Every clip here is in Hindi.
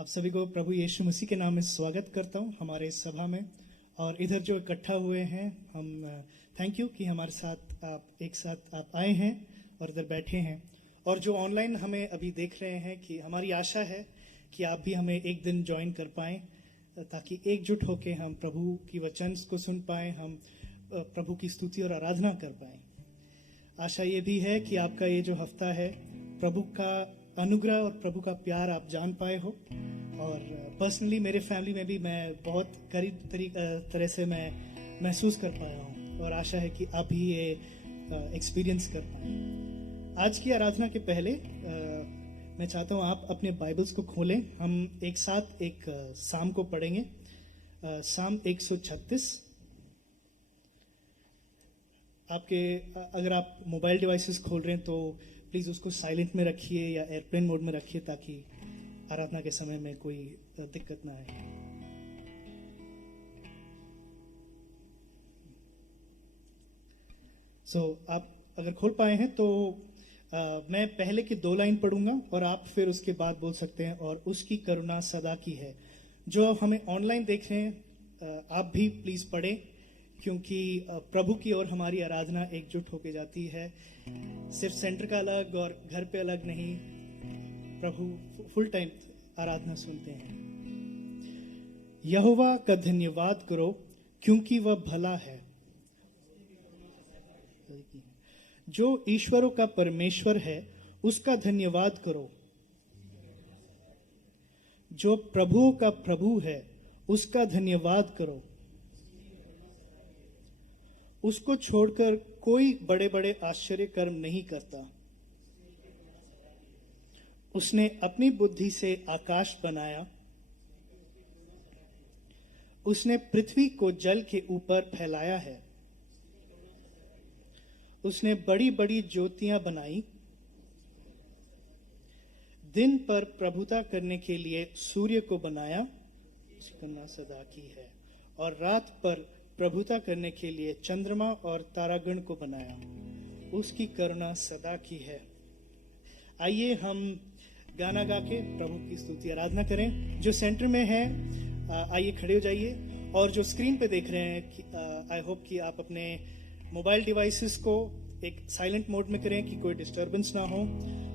आप सभी को प्रभु यीशु मसीह के नाम में स्वागत करता हूं हमारे इस सभा में। और इधर जो इकट्ठा हुए हैं, हम थैंक यू कि हमारे साथ आप एक साथ आप आए हैं और इधर बैठे हैं। और जो ऑनलाइन हमें अभी देख रहे हैं, कि हमारी आशा है कि आप भी हमें एक दिन ज्वाइन कर पाएँ, ताकि एकजुट होकर हम प्रभु की वचन को सुन पाएँ, हम प्रभु की स्तुति और आराधना कर पाएँ। आशा ये भी है कि आपका ये जो हफ्ता है, प्रभु का अनुग्रह और प्रभु का प्यार आप जान पाए हो। और पर्सनली मेरे फैमिली में भी मैं बहुत करीब तरह से मैं महसूस कर पाया हूँ, और आशा है कि आप भी ये एक्सपीरियंस कर पाएँ। आज की आराधना के पहले मैं चाहता हूँ आप अपने बाइबल्स को खोलें। हम एक साथ एक साम को पढ़ेंगे, साम 136। आपके अगर आप मोबाइल डिवाइसेस खोल रहे हैं तो प्लीज़ उसको साइलेंट में रखिए या एयरप्लेन मोड में रखिए, ताकि आराधना के समय में कोई दिक्कत ना आए। आप अगर खोल पाए हैं तो मैं पहले की 2 लाइन पढ़ूंगा और आप फिर उसके बाद बोल सकते हैं, और उसकी करुणा सदा की है। जो हमें ऑनलाइन देख रहे हैं, आप भी प्लीज़ पढ़ें, क्योंकि प्रभु की ओर हमारी आराधना एकजुट होके जाती है। सिर्फ सेंटर का अलग और घर पे अलग नहीं, प्रभु फुल टाइम आराधना सुनते हैं। यहोवा का धन्यवाद करो, क्योंकि वह भला है। जो ईश्वरों का परमेश्वर है, उसका धन्यवाद करो। जो प्रभुओं का प्रभु है, उसका धन्यवाद करो। उसको छोड़कर कोई बड़े बड़े आश्चर्य कर्म नहीं करता। उसने अपनी बुद्धि से आकाश बनाया। उसने पृथ्वी को जल के ऊपर फैलाया है। उसने बड़ी बड़ी ज्योतियां बनाई। दिन पर प्रभुता करने के लिए सूर्य को बनाया, उसकी करुणा सदा की है। और रात पर प्रभुता करने के लिए चंद्रमा और तारागण को बनाया, उसकी करुणा सदा की है। आइए हम गाना गा के प्रभु की स्तुति आराधना करें। जो सेंटर में है, आइए खड़े हो जाइए। और जो स्क्रीन पे देख रहे हैं, आई होप कि आप अपने मोबाइल डिवाइसेस को एक साइलेंट मोड में करें, कि कोई डिस्टर्बेंस ना हो।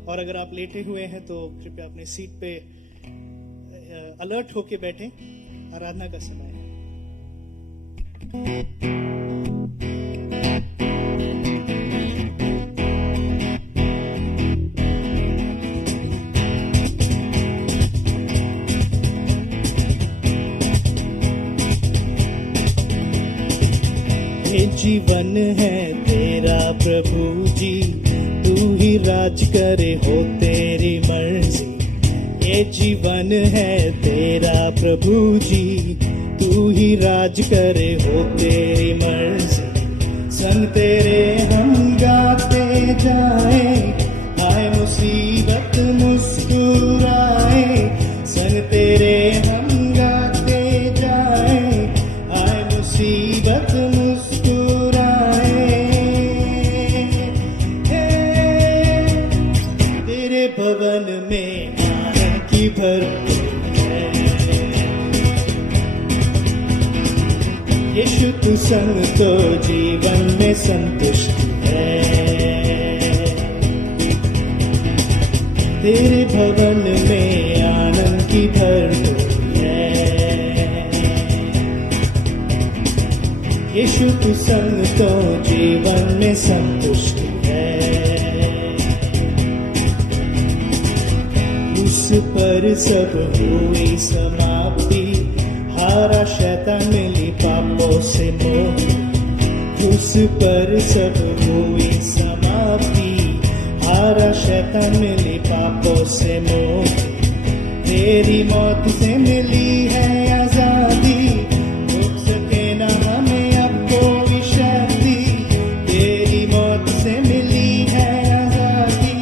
और अगर आप लेटे हुए हैं तो कृपया अपने सीट पे अलर्ट होके बैठें। आराधना का समय है। जीवन है तेरा प्रभु जी, तू ही राज करे हो तेरी मर्जी। ये जीवन है तेरा प्रभु जी, तू ही राज करे हो तेरी मर्जी। संग तेरे हम गाते जाए, आए मुसीबत मुस्कुराए। संग तेरे हम गाते जाए, आए मुसीबत भवन में आनंद की भरपूर है। यीशु तू संग तो जीवन में संतुष्टि है। तेरे भवन में आनंद की भरपूर है। यीशु तू संग तो जीवन में संतुष्टि है। उस पर सब हुई समाप्ति, हारा शैतान मिली पापों से मुक्ति। उस पर सब हुई समाप्ति, हारा शैतान मिली पापों से मुक्ति। तेरी मौत से मिली है आजादी, रुक सके ना हमें अब कोई शक्ति। तेरी मौत से मिली है आजादी,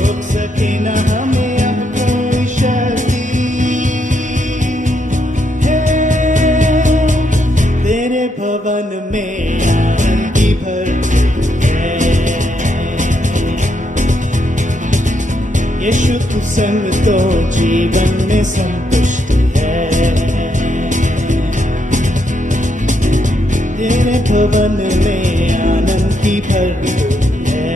रुक सके ना हमें भवन में आनंद की भरपूर है। यीशु तू संग तो जीवन में संतुष्टि है। तेरे भवन में आनंद की भरपूरी है।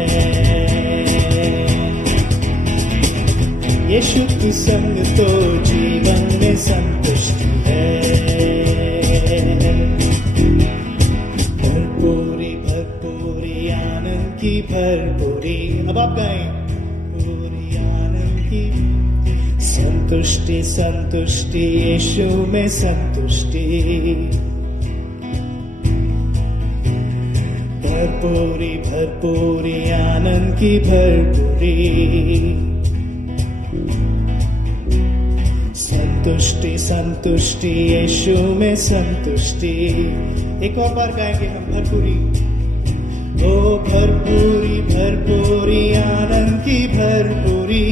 यीशु तू संग तो जीवन में संतुष्टि है। भरपूरी भरपूरी आनंद की भरपूरी। अब आप गाएं। पूरी आनंद की संतुष्टि संतुष्टि यीशु में संतुष्टि। भरपूरी भरपूरी आनंद की भरपूरी। संतुष्टि संतुष्टि यीशु में संतुष्टि। एक और बार गाएंगे हम भरपूरी। ओ भरपूरी भरपूरी आनंद की भरपूरी।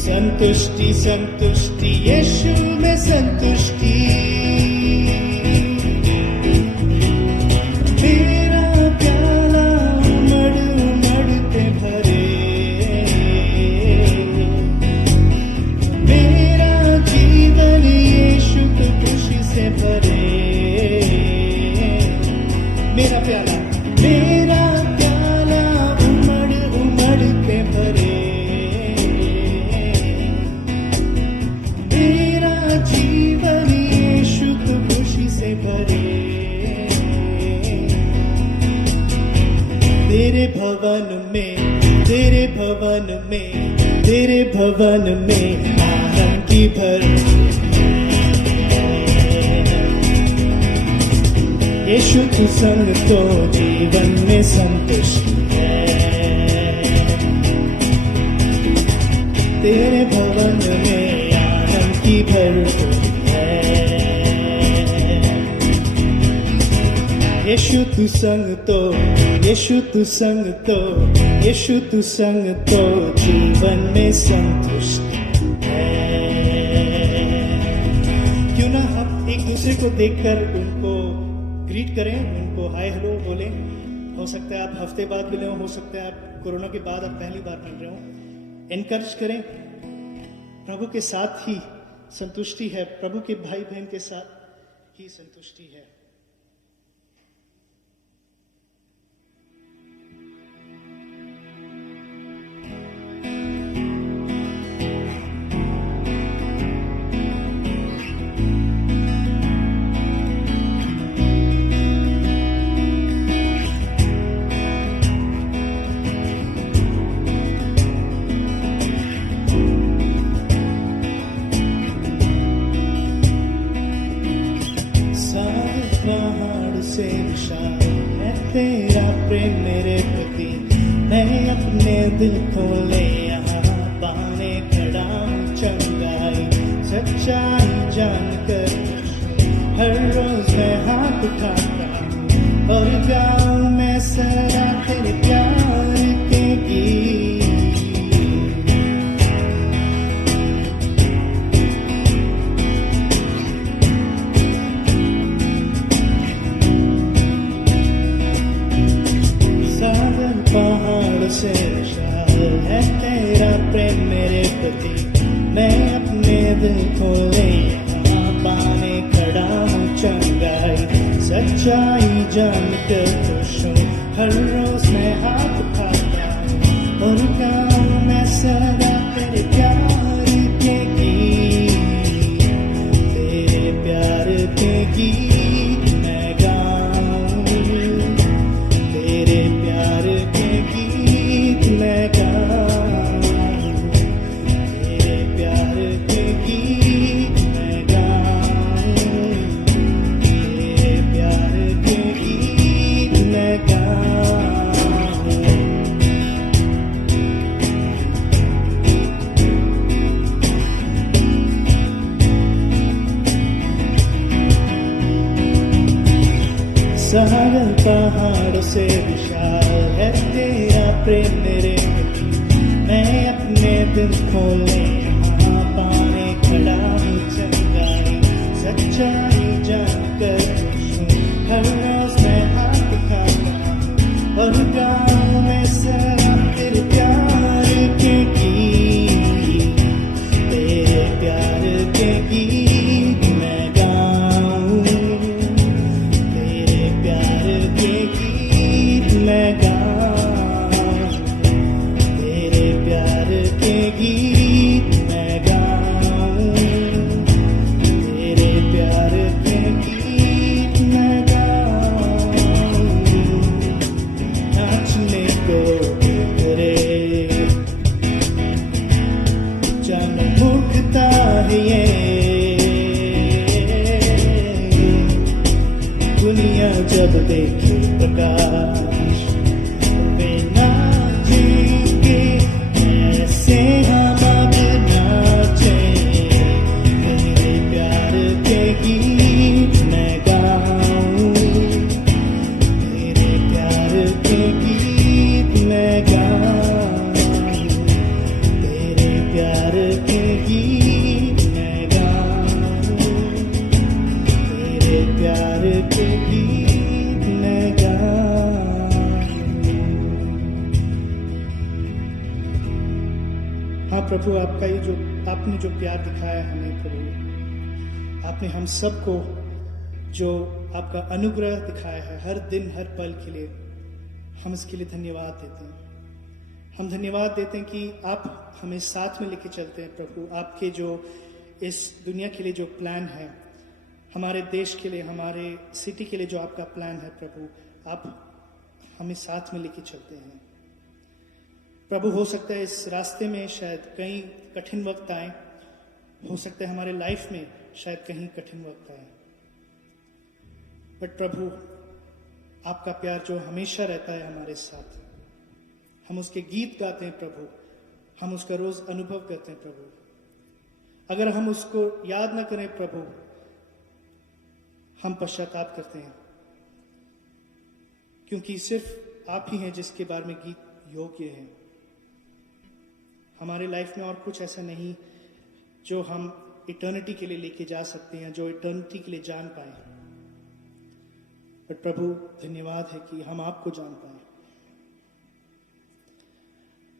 संतुष्टि संतुष्टि यीशु में संतुष्टि। मेरा प्याला उमड़ उमड़ के भरे। मेरा जीवन यीशु की खुशी से भरे। मेरा प्याला उमड़ उमड़ के भरे। मेरा जीवन यीशु की खुशी से भरे। तेरे भवन में तेरे भवन में तेरे भवन में आनंद की भरपूरी। यीशु तू संग तो जीवन में संतुष्टि है। तेरे भवन में आनंद की भरपूरी है। यीशु तू संग तो यीशु तू संग तो यीशु तू संग तो जीवन में संतुष्टि है। क्यों ना हम एक दूसरे को देखकर उनको ग्रीट करें, उनको हाय हेलो बोलें। हो सकता है आप हफ्ते बाद मिले हो सकता है आप कोरोना के बाद आप पहली बार मिल रहे हो। एनकरेज करें। प्रभु के साथ ही संतुष्टि है। प्रभु के भाई बहन के साथ ही संतुष्टि है। तेरा प्रेम मेरे प्रति मैं अपने दिल को ले यहाँ पाने खड़ा हूँ। चंगाई सच्चाई जानकर हर रोज मैं हाथ उठाता हूँ और गाऊं मैं सदा तेरे प्यार के गीत। पहाड़ से विशाल है तेरा प्रेम मेरे प्रति मैं अपने दिल को ले यहाँ पाने खड़ा हूँ। चंगाई सच्चाई जानकर खुश हूँ। हर रोज मैं हाथ उठाता हूँ और गाऊं मैं सदा तेरे प्यार के गीत। तेरे प्यार के गीत मैं गाऊं। तेरे प्यार के गीत मैं गाऊं। तेरे प्यार के गीत मैं गाऊं। तेरे प्यार के गीत मैं गाऊं। सागर पहाड़ों से विशाल है तेरा प्रेम मेरे प्रति मैं अपने दिल को ले यहाँ पाने खड़ा हूँ। चंगाई सच्चाई जानकर खुश हूँ। हर रोज मैं हाथ उठाता हूँ और गाऊं मैं हाँ प्रभु, आपका ये जो आपने जो प्यार दिखाया हमें प्रभु, आपने हम सबको जो आपका अनुग्रह दिखाया है हर दिन हर पल के लिए, हम इसके लिए धन्यवाद देते हैं। हम धन्यवाद देते हैं कि आप हमें साथ में लेके चलते हैं प्रभु। आपके जो इस दुनिया के लिए जो प्लान है, हमारे देश के लिए, हमारे सिटी के लिए जो आपका प्लान है प्रभु, आप हमें साथ में लेके चलते हैं प्रभु। हो सकता है इस रास्ते में शायद कई कठिन वक्त आए, हो सकता है हमारे लाइफ में शायद कहीं कठिन वक्त आए, बट प्रभु आपका प्यार जो हमेशा रहता है हमारे साथ, हम उसके गीत गाते हैं प्रभु, हम उसका रोज अनुभव करते हैं प्रभु। अगर हम उसको याद ना करें प्रभु, हम पश्चाताप करते हैं, क्योंकि सिर्फ आप ही हैं जिसके बारे में गीत योग्य है। हमारे लाइफ में और कुछ ऐसा नहीं जो हम इटर्निटी के लिए लेके जा सकते हैं, जो इटर्निटी के लिए जान पाए। बट प्रभु धन्यवाद है कि हम आपको जान पाए।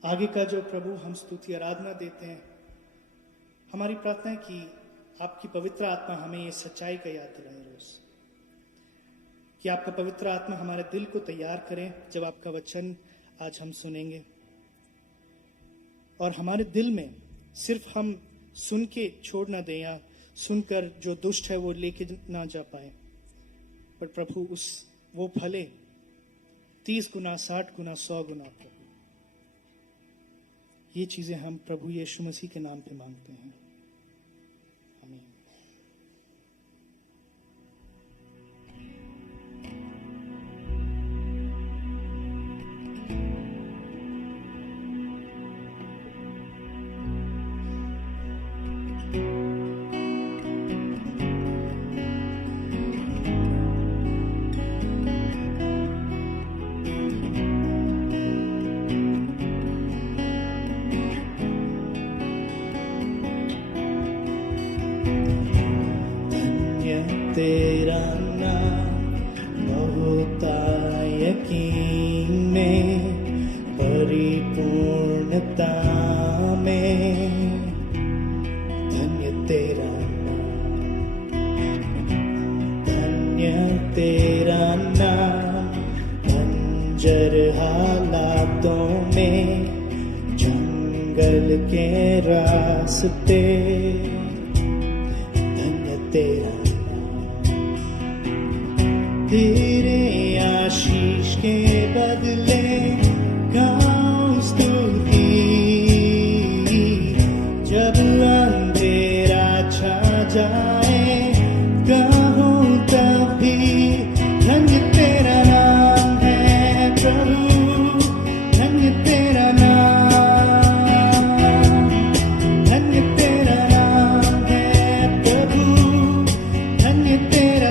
आगे का जो प्रभु हम स्तुति आराधना देते हैं, हमारी प्रार्थना है कि आपकी पवित्र आत्मा हमें ये सच्चाई का याद दिलाए रोज, कि आपका पवित्र आत्मा हमारे दिल को तैयार करें जब आपका वचन आज हम सुनेंगे, और हमारे दिल में सिर्फ हम सुन के छोड़ ना दें या सुनकर जो दुष्ट है वो लेके ना जा पाए, पर प्रभु वो फले 30 गुना 60 गुना 100 गुना प्रभु। ये चीजें हम प्रभु यीशु मसीह के नाम पे मांगते हैं, आमीन। तेरा नाम बहुतायकीन में, परिपूर्णता में, धन्य तेरा नाम, धन्य तेरा नाम। बंजर हालातों में, जंगल के रास्ते, धन्य तेरा तेरे आशीष के बदले गाऊं स्तुति, जब अंधेरा छा जाए कहूं तब भी धन्य तेरा नाम है प्रभु, धन्य तेरा नाम, धन्य तेरा नाम है प्रभु, धन्य तेरा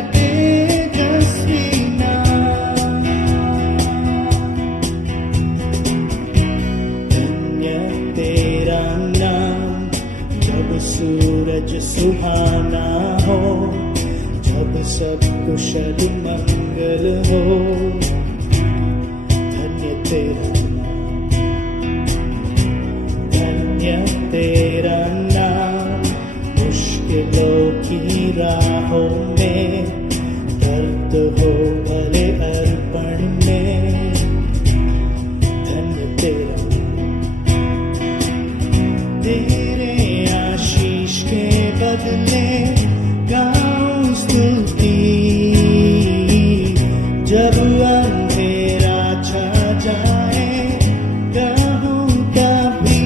सूरज सुहाना हो, जब सब कुशल मंगल हो, धन्य तेरा नाम, धन्य तेरा नाम। मुश्किलों की राहों में, दर्द हो भले अर्पण में, धन्य तेरा बदले गाऊं स्तुति, जब अंधेरा छा जाए कहूं कभी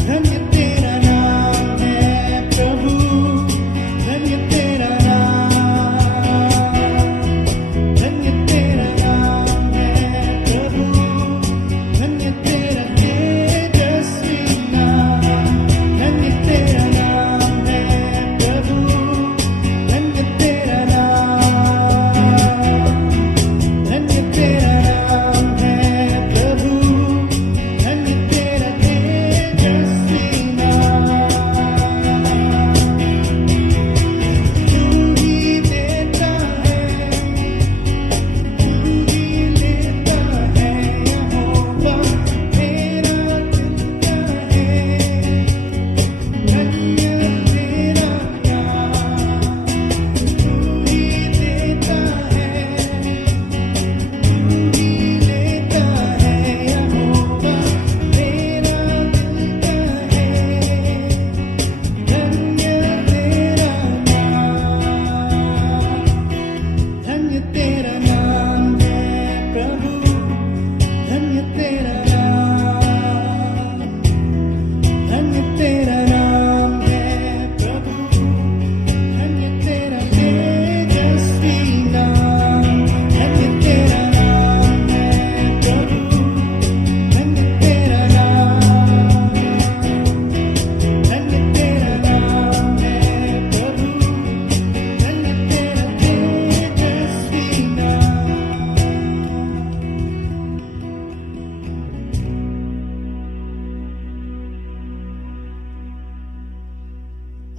धन्य तेरा नाम है प्रभु, धन्य तेरा नाम, धन्य तेरा नाम है प्रभु, धन्य तेरा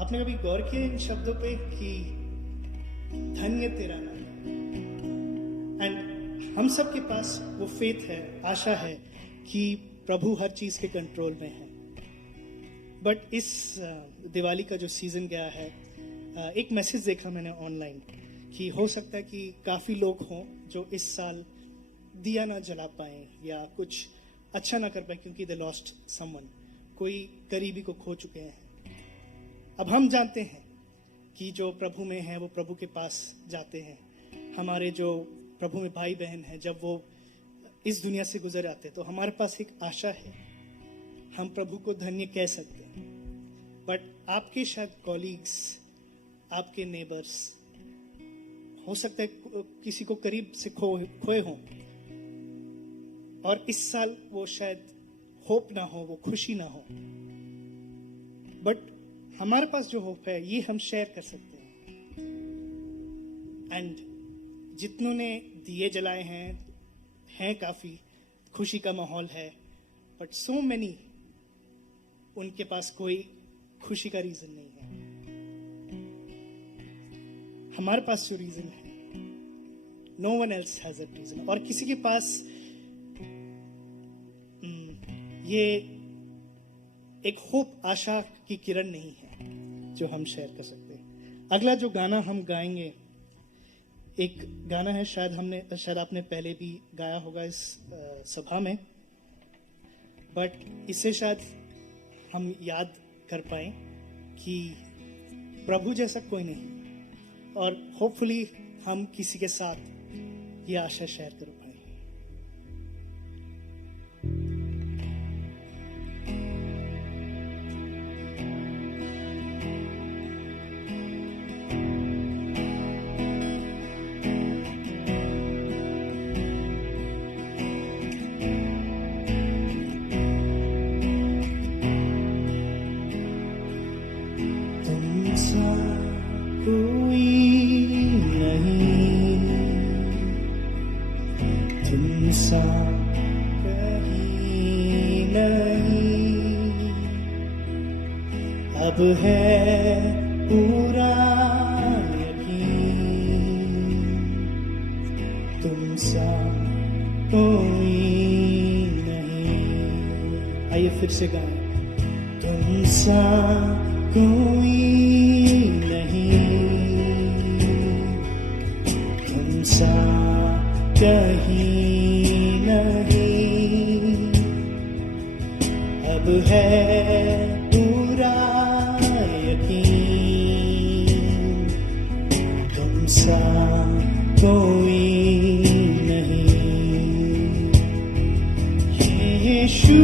आपने कभी गौर किया इन शब्दों पे कि धन्य तेरा नाम, एंड हम सब के पास वो फेथ है, आशा है कि प्रभु हर चीज के कंट्रोल में है। बट इस दिवाली का जो सीजन गया है, एक मैसेज देखा मैंने ऑनलाइन कि हो सकता है कि काफी लोग हों जो इस साल दिया ना जला पाए या कुछ अच्छा ना कर पाए क्योंकि दे लॉस्ट समवन, कोई करीबी को खो चुके हैं। अब हम जानते हैं कि जो प्रभु में है वो प्रभु के पास जाते हैं। हमारे जो प्रभु में भाई बहन हैं, जब वो इस दुनिया से गुजर आते हैं तो हमारे पास एक आशा है, हम प्रभु को धन्य कह सकते हैं। बट आपके शायद कॉलीग्स, आपके नेबर्स, हो सकता है किसी को करीब से खोए हों, और इस साल वो शायद होप ना हो, वो खुशी ना हो। बट हमारे पास जो होप है ये हम शेयर कर सकते हैं। एंड जितनों ने दिए जलाए हैं काफी खुशी का माहौल है, बट सो मेनी उनके पास कोई खुशी का रीजन नहीं है। हमारे पास जो रीजन है, no one else has that reason, और किसी के पास ये एक होप, आशा की किरण नहीं है जो हम शेयर कर सकते हैं। अगला जो गाना हम गाएंगे, एक गाना है, शायद आपने पहले भी गाया होगा इस सभा में, बट इसे शायद हम याद कर पाए कि प्रभु जैसा कोई नहीं, और होपफुली हम किसी के साथ ये आशा शेयर कर पाए। तुमसा कहीं नहीं, अब है पूरा यकीन, तुमसा कोई नहीं। आइए फिर से गाएं। तुमसा कोई नहीं, तुमसा कहीं नहीं, अब है पूरा यकीन, तुमसा कोई नहीं। यीशु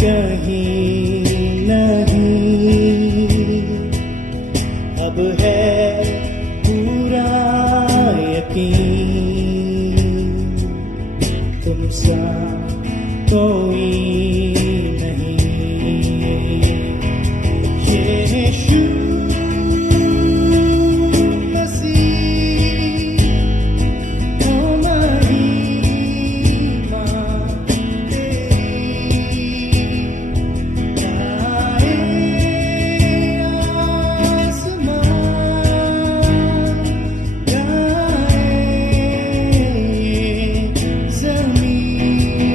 कहीं नहीं, अब है पूरा यकीन, तुमसा कोई नहीं। यीशु me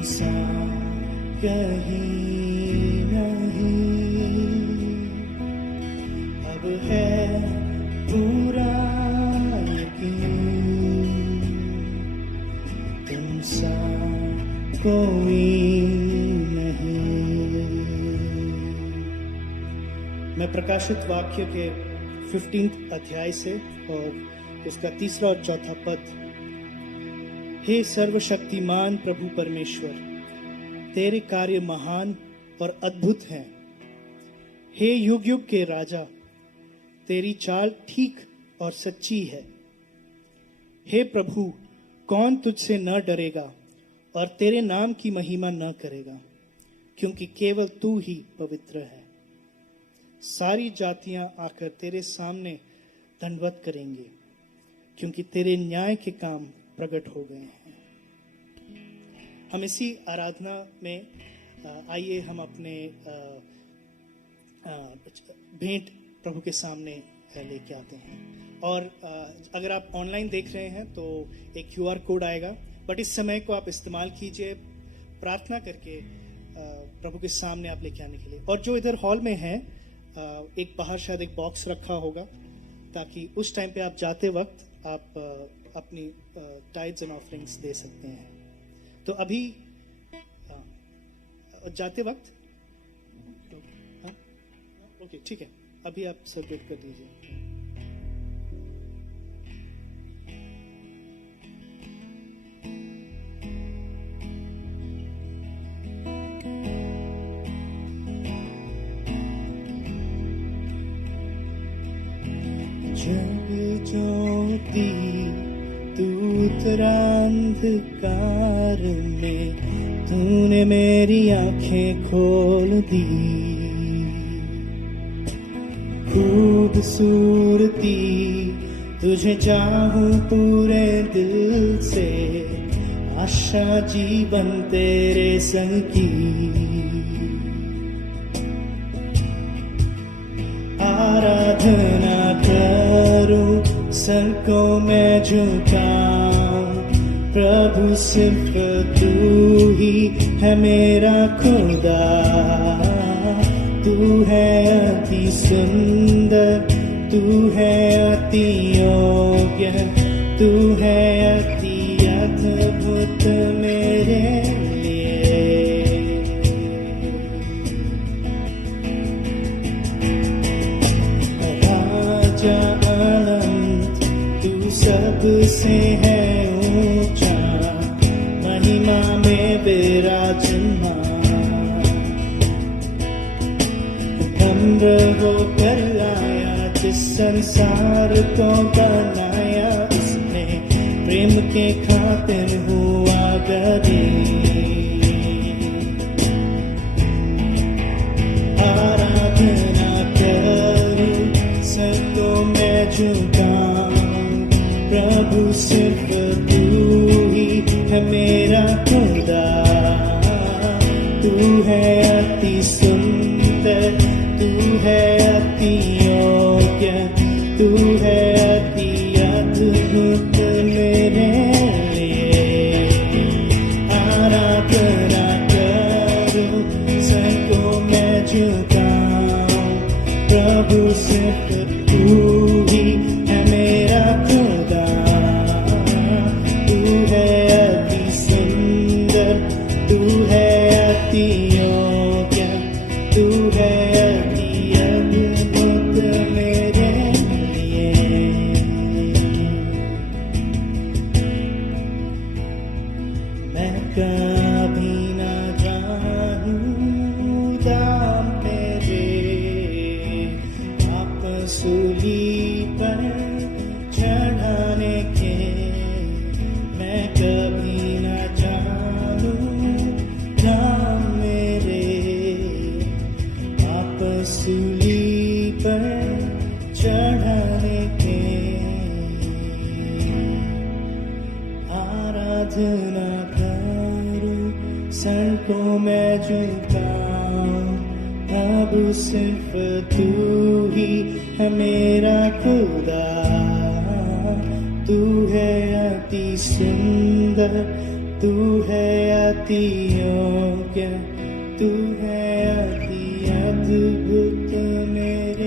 तुमसा कहीं नहीं, अब है पूरा यकीन, तुमसा कोई नहीं। मैं प्रकाशित वाक्य के 15 अध्याय से और उसका 3 और 4 पद। हे सर्वशक्तिमान प्रभु परमेश्वर, तेरे कार्य महान और अद्भुत हैं। हे युग युग के राजा, तेरी चाल ठीक और सच्ची है। हे प्रभु, कौन तुझसे न डरेगा और तेरे नाम की महिमा न करेगा, क्योंकि केवल तू ही पवित्र है। सारी जातियां आकर तेरे सामने दंडवत करेंगे, क्योंकि तेरे न्याय के काम प्रकट हो गए हैं। हम इसी आराधना में आइए हम अपने भेंट प्रभु के सामने लेके आते हैं। और अगर आप ऑनलाइन देख रहे हैं तो एक QR कोड आएगा, बट इस समय को आप इस्तेमाल कीजिए प्रार्थना करके प्रभु के सामने आप लेके आने के लिए। और जो इधर हॉल में है, एक बाहर शायद एक बॉक्स रखा होगा, ताकि उस टाइम पे आप जाते वक्त आप अपनी टाइड्स एंड ऑफरिंग्स दे सकते हैं। तो अभी जाते वक्त ओके, ठीक है, अभी आप सबमिट कर दीजिए। जब ज्योति तू उतरा अंधकार में, तूने मेरी आंखें खोल दी। खूबसूरती तुझे चाहूं पूरे दिल से, आशा जीवन तेरे संग की। आराधना करूं, सर को मैं झुकाऊं, प्रभु सिर्फ तू ही है मेरा खुदा। तू है अति सुंदर, तू है अति योग्य, तू है अति अद्भुत मेरे लिए। राजा अनंत, तू सबसे है ऊंचा, महिमा में विराजमान। नम्र होकर आया, जिस संसार को बनाया उसने, प्रेम के खातिर हुआ गरीब। आराधना करूं, सर को मैं झुकाऊं, प्रभु सिर्फ तू ही है मेरा खुदा। तू है अति सुंदर, तू है अति योग्य, तू है अति अद्भुत मेरे लिए। आराधना करूं, सर को मैं झुकाऊं, प्रभु सिर्फ तू ही है मेरा खुदा। तू है अति सुंदर, तू है अति योग्य, तू है अति अद्भुत मेरे लिए। मैं कभी न जानूं दाम तेरे, आप सूली पर चढ़ाने के। मैं कभी न जानूं दाम मेरे, आप सूली पर चढ़ाने के। आराधना करूं, सर को मैं झुकाऊं, प्रभु सिर्फ तू ही है मेरा खुदा। तू है अति सुंदर, तू है अति योग्य, तू है अति अद्भुत मेरे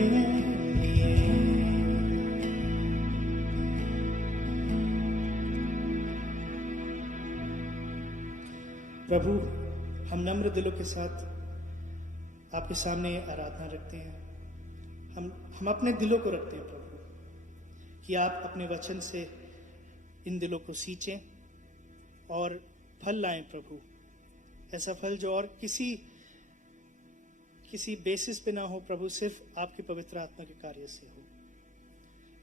लिए। प्रभु, हम नम्र दिलों के साथ आपके सामने आराधना रखते हैं। हम अपने दिलों को रखते हैं प्रभु, कि आप अपने वचन से इन दिलों को सींचें और फल लाएं प्रभु। ऐसा फल जो और किसी बेसिस पे ना हो प्रभु, सिर्फ आपके पवित्र आत्मा के कार्य से हो।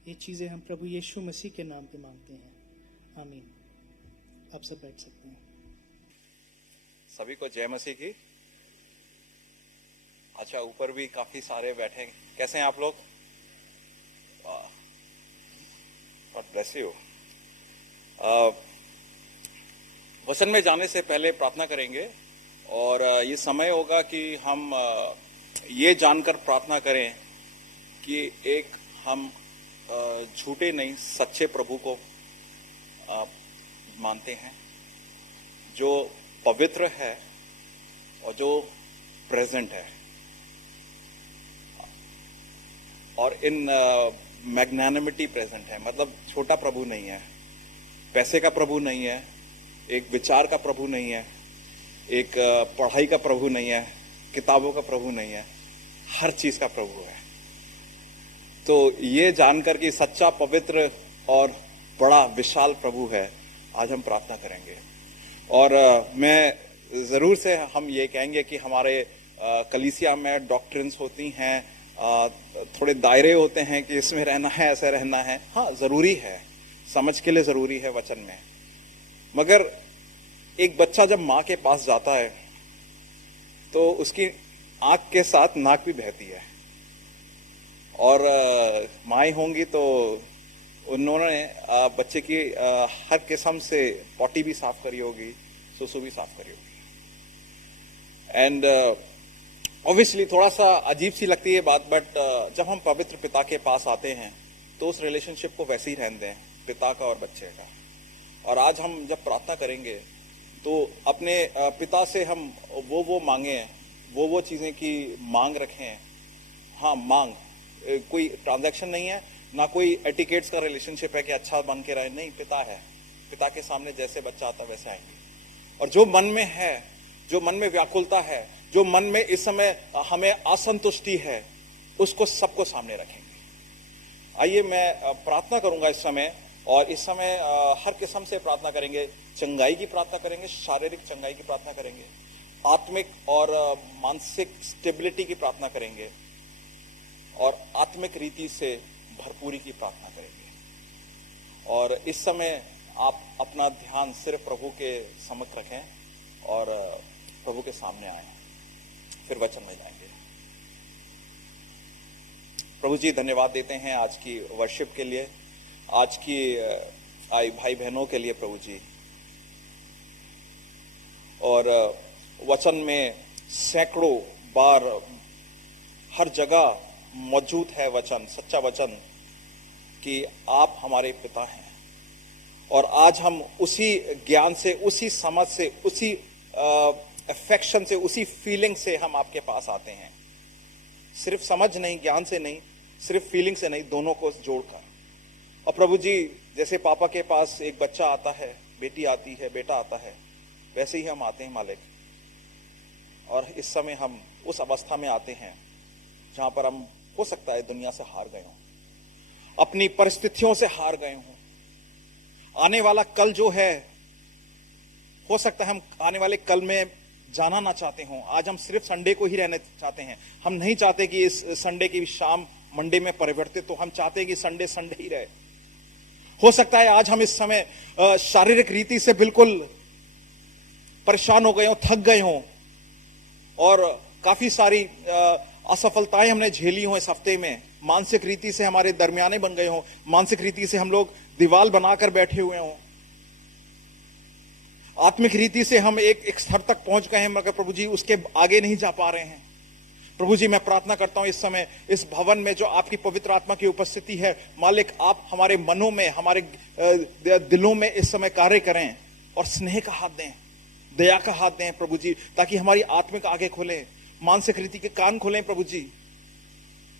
ये चीजें हम प्रभु यीशु मसीह के नाम पे मांगते हैं, आमीन। आप सब बैठ सकते हैं। सभी को जय मसीह की। अच्छा, ऊपर भी काफी सारे बैठे हैं। कैसे हैं आप लोग? God bless you. वचन में जाने से पहले प्रार्थना करेंगे और ये समय होगा कि हम ये जानकर प्रार्थना करें कि एक हम झूठे नहीं सच्चे प्रभु को मानते हैं, जो पवित्र है और जो प्रेजेंट है, और इन मैग्नानिमिटी प्रेजेंट है। मतलब छोटा प्रभु नहीं है, पैसे का प्रभु नहीं है, एक विचार का प्रभु नहीं है, एक पढ़ाई का प्रभु नहीं है, किताबों का प्रभु नहीं है, हर चीज का प्रभु है। तो ये जानकर कि सच्चा, पवित्र और बड़ा विशाल प्रभु है, आज हम प्रार्थना करेंगे। और मैं जरूर से हम ये कहेंगे कि हमारे कलीसिया में डॉक्ट्रिन्स होती हैं, थोड़े दायरे होते हैं कि इसमें रहना है, ऐसे रहना है। हाँ, जरूरी है, समझ के लिए जरूरी है वचन में। मगर एक बच्चा जब माँ के पास जाता है तो उसकी आंख के साथ नाक भी बहती है, और माएँ होंगी तो उन्होंने बच्चे की हर किस्म से पॉटी भी साफ करी होगी, सुसु भी साफ करी होगी। एंड ऑब्वियसली थोड़ा सा अजीब सी लगती है बात, बट जब हम पवित्र पिता के पास आते हैं तो उस रिलेशनशिप को वैसे ही रहने दें, पिता का और बच्चे का। और आज हम जब प्रार्थना करेंगे तो अपने पिता से हम वो मांगे, वो चीजें की मांग रखें। हाँ, मांग, कोई ट्रांजैक्शन नहीं है, ना कोई एटिकेट्स का रिलेशनशिप है कि अच्छा बन के रहे, नहीं। पिता है, पिता के सामने जैसे बच्चा आता वैसे आएंगे। और जो मन में है, जो मन में व्याकुलता है, जो मन में इस समय हमें असंतुष्टि है, उसको सबको सामने रखेंगे। आइए मैं प्रार्थना करूंगा इस समय, और इस समय हर किस्म से प्रार्थना करेंगे। चंगाई की प्रार्थना करेंगे, शारीरिक चंगाई की प्रार्थना करेंगे, आत्मिक और मानसिक स्टेबिलिटी की प्रार्थना करेंगे, और आत्मिक रीति से भरपूरी की प्रार्थना करेंगे। और इस समय आप अपना ध्यान सिर्फ प्रभु के समक्ष रखें और प्रभु के सामने आए, फिर वचन में जाएंगे। प्रभु जी, धन्यवाद देते हैं आज की वर्शिप के लिए, आज की भाई बहनों के लिए प्रभु जी। और वचन में सैकड़ों बार हर जगह मौजूद है वचन, सच्चा वचन, कि आप हमारे पिता हैं। और आज हम उसी ज्ञान से, उसी समझ से, उसी अफेक्शन से, उसी फीलिंग से हम आपके पास आते हैं। सिर्फ समझ नहीं, ज्ञान से नहीं, सिर्फ फीलिंग से नहीं, दोनों को जोड़कर। और प्रभु जी, जैसे पापा के पास एक बच्चा आता है, बेटी आती है, बेटा आता है, वैसे ही हम आते हैं मालिक। और इस समय हम उस अवस्था में आते हैं जहां पर हम, हो सकता है, दुनिया से हार गए हों, अपनी परिस्थितियों से हार गए हों। आने वाला कल जो है, हो सकता है हम आने वाले कल में जाना ना चाहते हों। आज हम सिर्फ संडे को ही रहने चाहते हैं। हम नहीं चाहते कि इस संडे की शाम मंडे में परिवर्तित हो, हम चाहते हैं कि संडे संडे ही रहे। हो सकता है आज हम इस समय शारीरिक रीति से बिल्कुल परेशान हो गए हों, थक गए हों, और काफी सारी असफलताएं हमने झेली हों इस हफ्ते में। मानसिक रीति से हमारे दरमियाने बन गए हों, मानसिक रीति से हम लोग दीवार बनाकर बैठे हुए हों, आत्मिक रीति से हम एक स्तर तक पहुंच गए हैं, मगर प्रभु जी उसके आगे नहीं जा पा रहे हैं। प्रभु जी, मैं प्रार्थना करता हूं इस समय इस भवन में जो आपकी पवित्र आत्मा की उपस्थिति है, मालिक आप हमारे मनों में, हमारे दिलों में इस समय कार्य करें। और स्नेह का हाथ दें, दया का हाथ दें प्रभु जी, ताकि हमारी आत्मिक आंखें खोलें, मानसिक रीति के कान खोलें प्रभु जी,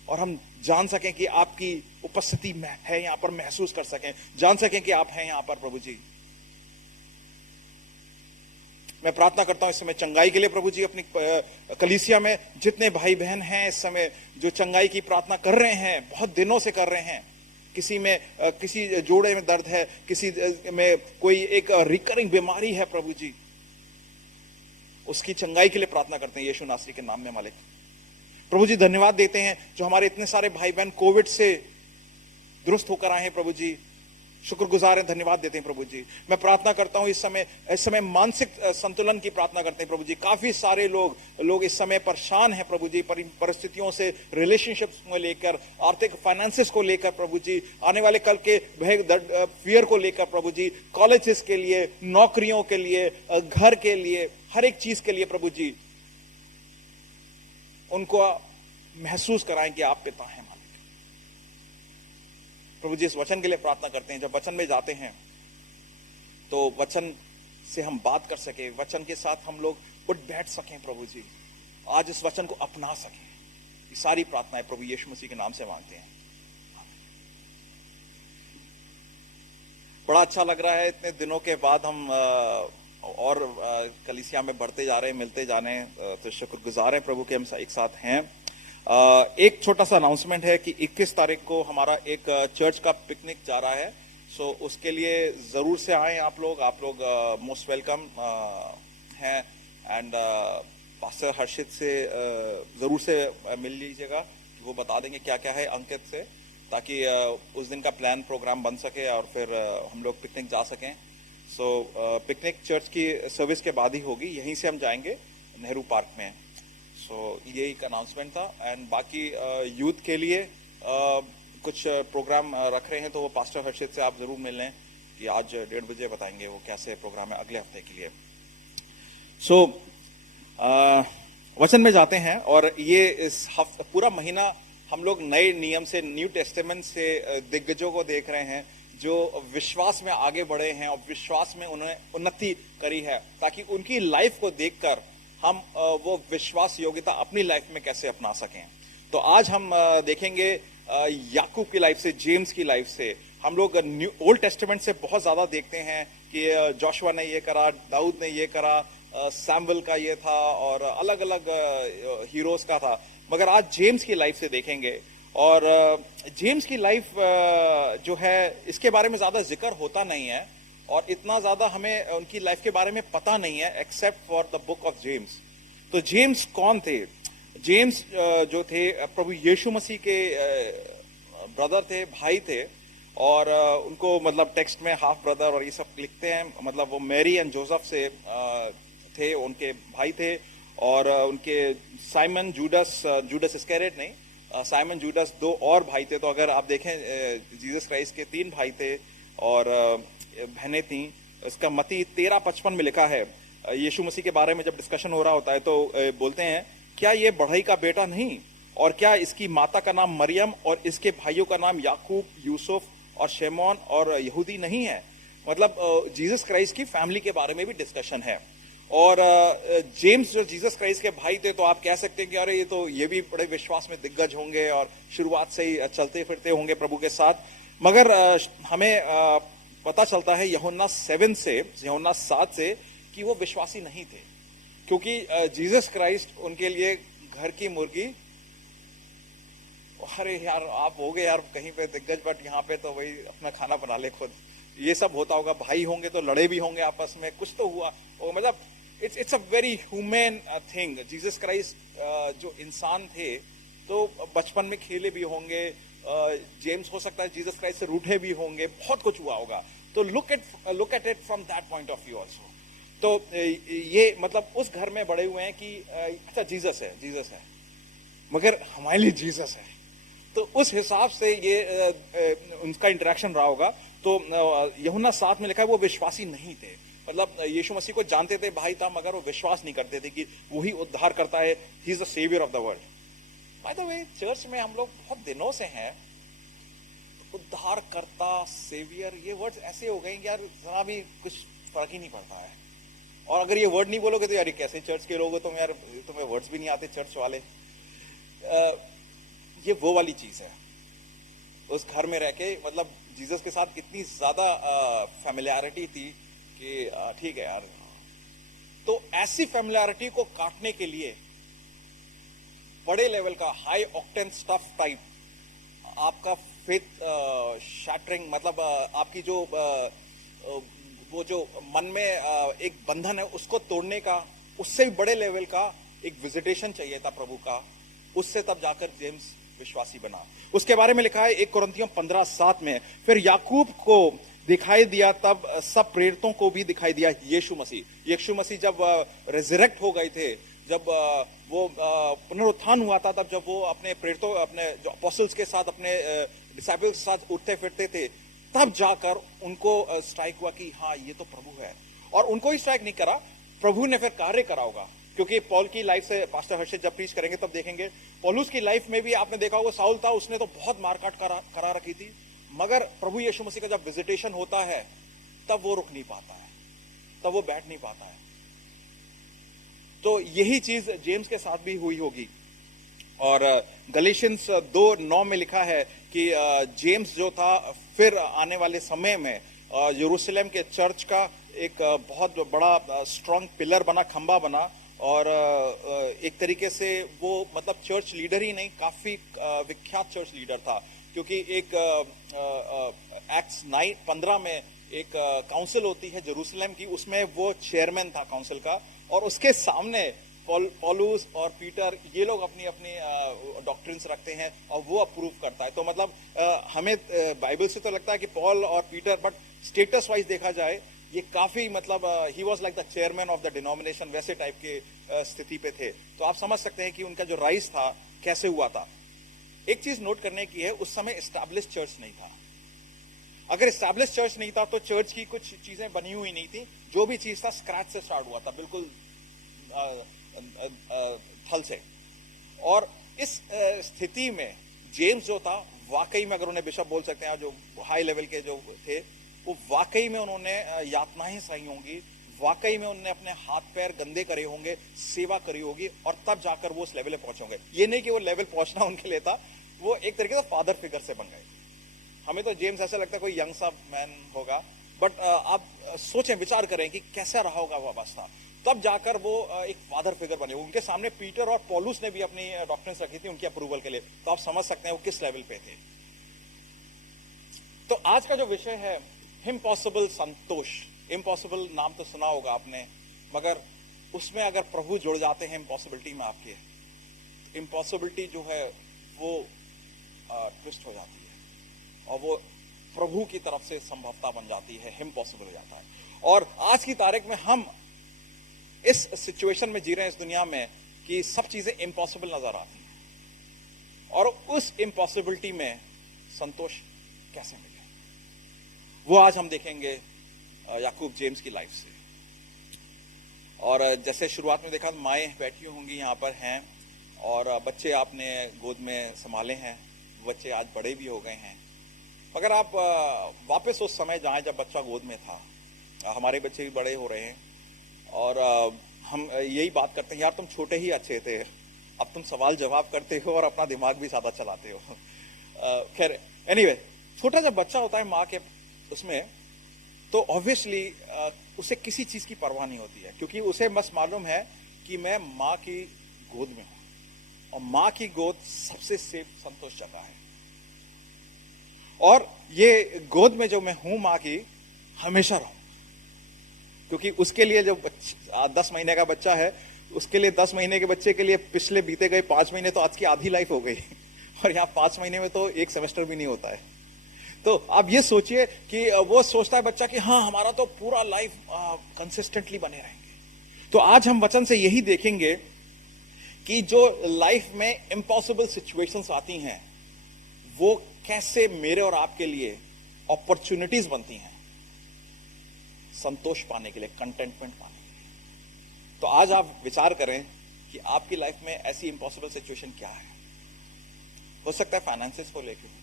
और हम जान सकें कि आपकी उपस्थिति में है यहां पर, महसूस कर सकें, जान सकें कि आप हैं यहां पर प्रभु जी। मैं प्रार्थना करता हूं इस समय चंगाई के लिए प्रभु जी। अपनी कलीसिया में जितने भाई बहन हैं इस समय जो चंगाई की प्रार्थना कर रहे हैं, बहुत दिनों से कर रहे हैं, किसी में किसी जोड़े में दर्द है, किसी में कोई एक रिकरिंग बीमारी है प्रभु जी, उसकी चंगाई के लिए प्रार्थना करते हैं यीशु नासरी के नाम में मालिक। प्रभु जी धन्यवाद देते हैं जो हमारे इतने सारे भाई बहन कोविड से दुरुस्त होकर आए हैं प्रभु जी, शुक्रगुजार हैं, धन्यवाद देते हैं प्रभु जी। मैं प्रार्थना करता हूं इस समय मानसिक संतुलन की प्रार्थना करते हैं प्रभु जी। काफी सारे लोग इस समय परेशान हैं प्रभु जी, परिस्थितियों से, रिलेशनशिप्स को लेकर, आर्थिक फाइनेंसेस को लेकर प्रभु जी, आने वाले कल के भय फियर को लेकर प्रभु जी, कॉलेजेस के लिए, नौकरियों के लिए, घर के लिए, हर एक चीज के लिए प्रभु जी उनको महसूस कराएं कि आप पिता हैं मालिक। प्रभु जी इस वचन के लिए प्रार्थना करते हैं, जब वचन में जाते हैं तो वचन से हम बात कर सके, वचन के साथ हम लोग उठ बैठ सकें प्रभु जी, आज इस वचन को अपना सकें। ये सारी प्रार्थनाएं प्रभु यीशु मसीह के नाम से मांगते हैं। बड़ा अच्छा लग रहा है, इतने दिनों के बाद हम और कलीसिया में बढ़ते जा रहे हैं, मिलते जा रहे हैं, तो शुक्रगुजार है प्रभु के हम एक साथ हैं। एक छोटा सा अनाउंसमेंट है कि 21 तारीख को हमारा एक चर्च का पिकनिक जा रहा है, सो उसके लिए जरूर से आए आप लोग मोस्ट वेलकम हैं। एंड पास्टर हर्षित से जरूर से मिल लीजिएगा, वो बता देंगे क्या क्या है अंकित से, ताकि उस दिन का प्लान प्रोग्राम बन सके और फिर हम लोग पिकनिक जा सकें। सो पिकनिक चर्च की सर्विस के बाद ही होगी, यहीं से हम जाएंगे नेहरू पार्क में। सो ये एक अनाउंसमेंट था। एंड बाकी यूथ के लिए कुछ प्रोग्राम रख रहे हैं, तो वो पास्टर हर्षित से आप जरूर मिल लें कि आज 1:30 बजे बताएंगे वो कैसे प्रोग्राम है अगले हफ्ते के लिए। सो वचन में जाते हैं, और ये इस हफ्ते पूरा महीना हम लोग नए नियम से, न्यू टेस्टामेंट से दिग्गजों को देख रहे हैं जो विश्वास में आगे बढ़े हैं और विश्वास में उन्होंने उन्नति करी है, ताकि उनकी लाइफ को देखकर हम वो विश्वास योग्यता अपनी लाइफ में कैसे अपना सकें। तो आज हम देखेंगे याकूब की लाइफ से, जेम्स की लाइफ से। हम लोग ओल्ड टेस्टामेंट से बहुत ज्यादा देखते हैं कि जोशुआ ने ये करा, दाऊद ने ये करा, सैमुअल का ये था, और अलग अलग हीरोज का था, मगर आज जेम्स की लाइफ से देखेंगे। और जेम्स की लाइफ जो है इसके बारे में ज्यादा जिक्र होता नहीं है, और इतना ज्यादा हमें उनकी लाइफ के बारे में पता नहीं है except for the book of James. तो जेम्स कौन थे? जेम्स जो थे प्रभु यीशु मसीह के ब्रदर थे, भाई थे, और उनको मतलब टेक्स्ट में हाफ ब्रदर और ये सब लिखते हैं, मतलब वो मैरी एंड जोसेफ से थे, उनके भाई थे। और उनके साइमन, जूडस इस्करियोट नहीं, साइमन जूडस 2 और भाई थे। तो अगर आप देखें जीसस क्राइस्ट के 3 भाई थे और बहनें थी। इसका मत्ती 13:55 में लिखा है, यीशु मसीह के बारे में जब डिस्कशन हो रहा होता है तो बोलते हैं, क्या ये बढ़ई का बेटा नहीं, और क्या इसकी माता का नाम मरियम और इसके भाइयों का नाम याकूब, यूसुफ और शेमोन और यहूदी नहीं है? मतलब जीसस क्राइस्ट की फैमिली के बारे में भी डिस्कशन है। और जेम्स जो जीसस क्राइस्ट के भाई थे, तो आप कह सकते हैं कि अरे ये भी बड़े विश्वास में दिग्गज होंगे और शुरुआत से ही चलते फिरते होंगे प्रभु के साथ। मगर हमें पता चलता है यूहन्ना 7 से कि वो विश्वासी नहीं थे, क्योंकि जीसस क्राइस्ट उनके लिए घर की मुर्गी, अरे यार आप हो गए यार कहीं पे दिग्गज, बट यहाँ पे तो वही अपना खाना बना ले खुद, ये सब होता होगा। भाई होंगे तो लड़े भी होंगे आपस में, कुछ तो हुआ, मतलब it's a very human thing. Jesus Christ जो इंसान थे तो बचपन में खेले भी होंगे, जेम्स हो सकता है जीसस क्राइस्ट से रूठे भी होंगे, बहुत कुछ हुआ होगा। तो look at it from that point of view also. तो ये मतलब उस घर में बड़े हुए हैं कि अच्छा जीसस है, मगर हमारे लिए जीसस है, तो उस हिसाब से ये उनका इंटरेक्शन रहा होगा। तो यूहन्ना 7 में लिखा है वो विश्वासी नहीं थे, मतलब यीशु मसीह को जानते थे, भाई था, मगर वो विश्वास नहीं करते थे कि वही उद्धार करता है, he is the saviour of the world. By the way church में हम लोग बहुत दिनों से हैं, उद्धार करता, सेवियर, ये वर्ड्स ऐसे हो गए यार, जरा भी कुछ फर्क ही नहीं पड़ता है। और अगर ये वर्ड नहीं बोलोगे तो यार ये कैसे चर्च के लोग हो तुम, यार तुम्हें वर्ड्स भी नहीं आते चर्च वाले। ये वो वाली चीज है। उस घर में रह के मतलब जीसस के साथ इतनी ज्यादा फैमिलियरिटी थी कि ठीक है यार। तो ऐसी फैमिलियरिटी को काटने के लिए बड़े लेवल का हाई ऑक्टेन स्टफ टाइप आपका फेथ शैटरिंग, मतलब आपकी जो वो जो मन में एक बंधन है उसको तोड़ने का, उससे भी बड़े लेवल का एक विजिटेशन चाहिए था प्रभु का। उससे तब जाकर जेम्स विश्वासी बना। उसके बारे में लिखा है 1 कुरिन्थियों 15:7 में, फिर याकूब को दिखाई दिया तब सब प्रेरितों को भी दिखाई दिया यीशु मसीह जब रेजरेक्ट हो गए थे, जब वो पुनरुत्थान हुआ था, तब जब वो अपने प्रेरितों, अपने जो अपोस्टल्स के साथ, अपने डिसाइपल्स के साथ उठते फिरते थे, तब जाकर उनको स्ट्राइक हुआ कि हाँ ये तो प्रभु है। और उनको ही स्ट्राइक नहीं करा, प्रभु ने फिर कार्य करा होगा। क्योंकि पॉल की लाइफ से पास्टर हर्षित जब प्रीच करेंगे तब देखेंगे, पौलुस की लाइफ में भी आपने देखा होगा, साउल था, उसने तो बहुत मारकाट करा रखी थी, मगर प्रभु यीशु मसीह का जब विजिटेशन होता है तब वो रुक नहीं पाता है, तब वो बैठ नहीं पाता है। तो यही चीज जेम्स के साथ भी हुई होगी। और गलेशियंस 2:9 में लिखा है कि जेम्स जो था फिर आने वाले समय में यरूशलेम के चर्च का एक बहुत बड़ा स्ट्रांग पिलर बना, खंबा बना। और एक तरीके से वो मतलब चर्च लीडर ही नहीं, काफी विख्यात चर्च लीडर था। क्योंकि एक एक्ट्स 9:15 में एक काउंसिल होती है जेरूशलेम की, उसमें वो चेयरमैन था काउंसिल का, और उसके सामने पौलुस और पीटर ये लोग अपनी अपनी डॉक्ट्रिन्स रखते हैं और वो अप्रूव करता है। तो मतलब हमें बाइबल से तो लगता है कि पॉल और पीटर, बट स्टेटस वाइज देखा जाए ये काफी मतलब he was like the chairman of the denomination, वैसे टाइप के स्थिति पे थे। तो आप समझ सकते हैं कि उनका जो राइज था कैसे हुआ था। एक चीज नोट करने की है, उस समय एस्टैब्लिश चर्च नहीं था। अगर एस्टैब्लिश चर्च नहीं था तो चर्च की कुछ चीजें बनी हुई नहीं थी, जो भी चीज था स्क्रैच से स्टार्ट हुआ था, बिल्कुल थल से। और इस स्थिति में जेम्स जो था, वाकई में अगर उन्हें बिशप बोल सकते हैं, जो हाई लेवल के जो थे, वो वाकई में उन्होंने यातनाएं सही होंगी, वाकई में उन्होंने अपने हाथ पैर गंदे करे होंगे, सेवा करी होगी, और तब जाकर वो उस लेवल पे पहुंचे होंगे। ये नहीं कि वो लेवल पहुंचना उनके लिए था, वो एक तरीके से फादर फिगर से बन गए। हमें तो जेम्स ऐसा लगता है कोई यंग सा मैन होगा, बट आप सोचें, विचार करें कि कैसा रहा होगा वो अवस्था। तब जाकर वो एक फादर फिगर बने। उनके सामने पीटर और पौलुस ने भी अपनी डॉक्ट्रिन्स रखी थी उनकी अप्रूवल के लिए। तो आप समझ सकते हैं वो किस लेवल पे थे। तो आज का जो विषय है, इम्पॉसिबल संतोष। इम्पॉसिबल नाम तो सुना होगा आपने, मगर उसमें अगर प्रभु जुड़ जाते हैं इम्पॉसिबिलिटी में आपके, इम्पॉसिबिलिटी जो है वो ट्विस्ट हो जाती है और वो प्रभु की तरफ से संभवता बन जाती है, इम्पॉसिबल हो जाता है। और आज की तारीख में हम इस सिचुएशन में जी रहे हैं इस दुनिया में कि सब चीजें इम्पॉसिबल नजर आती हैं, और उस इम्पॉसिबिलिटी में संतोष कैसे मिले, वो आज हम देखेंगे याकूब जेम्स की लाइफ से। और जैसे शुरुआत में देखा, माएँ बैठी होंगी यहाँ पर हैं, और बच्चे आपने गोद में संभाले हैं, बच्चे आज बड़े भी हो गए हैं। मगर आप वापस उस समय जाएं जब बच्चा गोद में था। हमारे बच्चे भी बड़े हो रहे हैं, और हम यही बात करते हैं, यार तुम छोटे ही अच्छे थे, अब तुम सवाल जवाब करते हो और अपना दिमाग भी ज्यादा चलाते हो। खैर एनीवे, छोटा जब बच्चा होता है माँ के उसमें, तो ऑब्वियसली उसे किसी चीज की परवाह नहीं होती है, क्योंकि उसे बस मालूम है कि मैं माँ की गोद में हूं, और माँ की गोद सबसे सेफ संतोष जगह है। और ये गोद में जो मैं हूं माँ की, हमेशा रहूं, क्योंकि उसके लिए जो 10 महीने का बच्चा है, उसके लिए 10 महीने के बच्चे के लिए पिछले बीते गए 5 महीने तो आज की आधी लाइफ हो गई। और यहाँ 5 महीने में तो एक सेमेस्टर भी नहीं होता है। तो आप ये सोचिए कि वो सोचता है बच्चा कि हाँ हमारा तो पूरा लाइफ कंसिस्टेंटली बने रहेंगे। तो आज हम वचन से यही देखेंगे कि जो लाइफ में इम्पॉसिबल सिचुएशंस आती हैं, वो कैसे मेरे और आपके लिए अपॉर्चुनिटीज बनती हैं संतोष पाने के लिए, कंटेंटमेंट पाने के लिए। तो आज आप विचार करें कि आपकी लाइफ में ऐसी इम्पॉसिबल सिचुएशन क्या है। हो सकता है फाइनेंसेस को लेके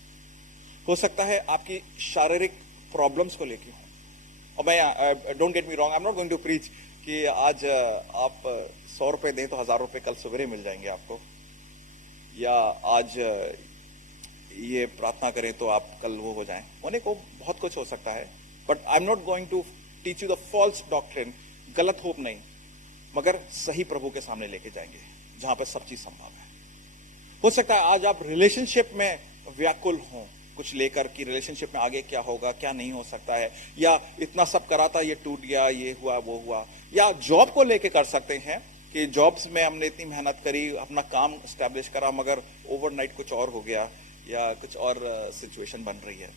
हो सकता है आपकी शारीरिक प्रॉब्लम्स को लेके हो, और मैं don't get me wrong, I am not going to preach कि आज आप 100 रुपए दें तो 1000 रुपए कल सवेरे मिल जाएंगे आपको, या आज ये प्रार्थना करें तो आप कल वो हो जाएं। होने को बहुत कुछ हो सकता है, but I am not going to teach you the false doctrine, गलत होप नहीं, मगर सही प्रभु के सामने लेके जाएंगे जहां पर सब चीज संभव है। हो सकता है आज आप रिलेशनशिप में व्याकुल हों कुछ लेकर कि रिलेशनशिप में आगे क्या होगा, क्या नहीं हो सकता है, या इतना सब करा था ये टूट गया, ये हुआ वो हुआ, या जॉब को लेके कर सकते हैं कि जॉब्स में हमने इतनी मेहनत करी, अपना काम स्टैब्लिश करा, मगर ओवरनाइट कुछ और हो गया या कुछ और सिचुएशन बन रही है।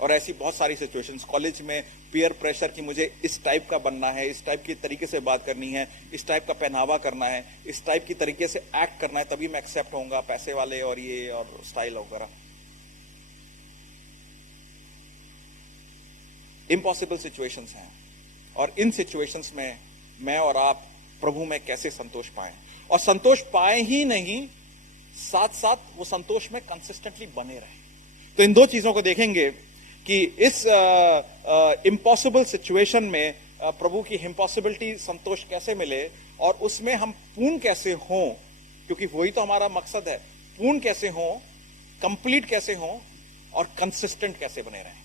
और ऐसी बहुत सारी सिचुएशंस, कॉलेज में पीयर प्रेशर कि मुझे इस टाइप का बनना है, इस टाइप की तरीके से बात करनी है, इस टाइप का पहनावा करना है, इस टाइप की तरीके से एक्ट करना है, तभी मैं एक्सेप्ट होऊंगा, पैसे वाले और ये और स्टाइल वगैरह। इम्पॉसिबल सिचुएशंस हैं, और इन सिचुएशंस में मैं और आप प्रभु में कैसे संतोष पाएं, और संतोष पाए ही नहीं, साथ साथ वो संतोष में कंसिस्टेंटली बने रहें। तो इन दो चीजों को देखेंगे कि इस इम्पॉसिबल सिचुएशन में प्रभु की इम्पॉसिबिलिटी संतोष कैसे मिले, और उसमें हम पूर्ण कैसे हों, क्योंकि वही तो हमारा मकसद है, पूर्ण कैसे हों, कंप्लीट कैसे हों, और कंसिस्टेंट कैसे बने रहें।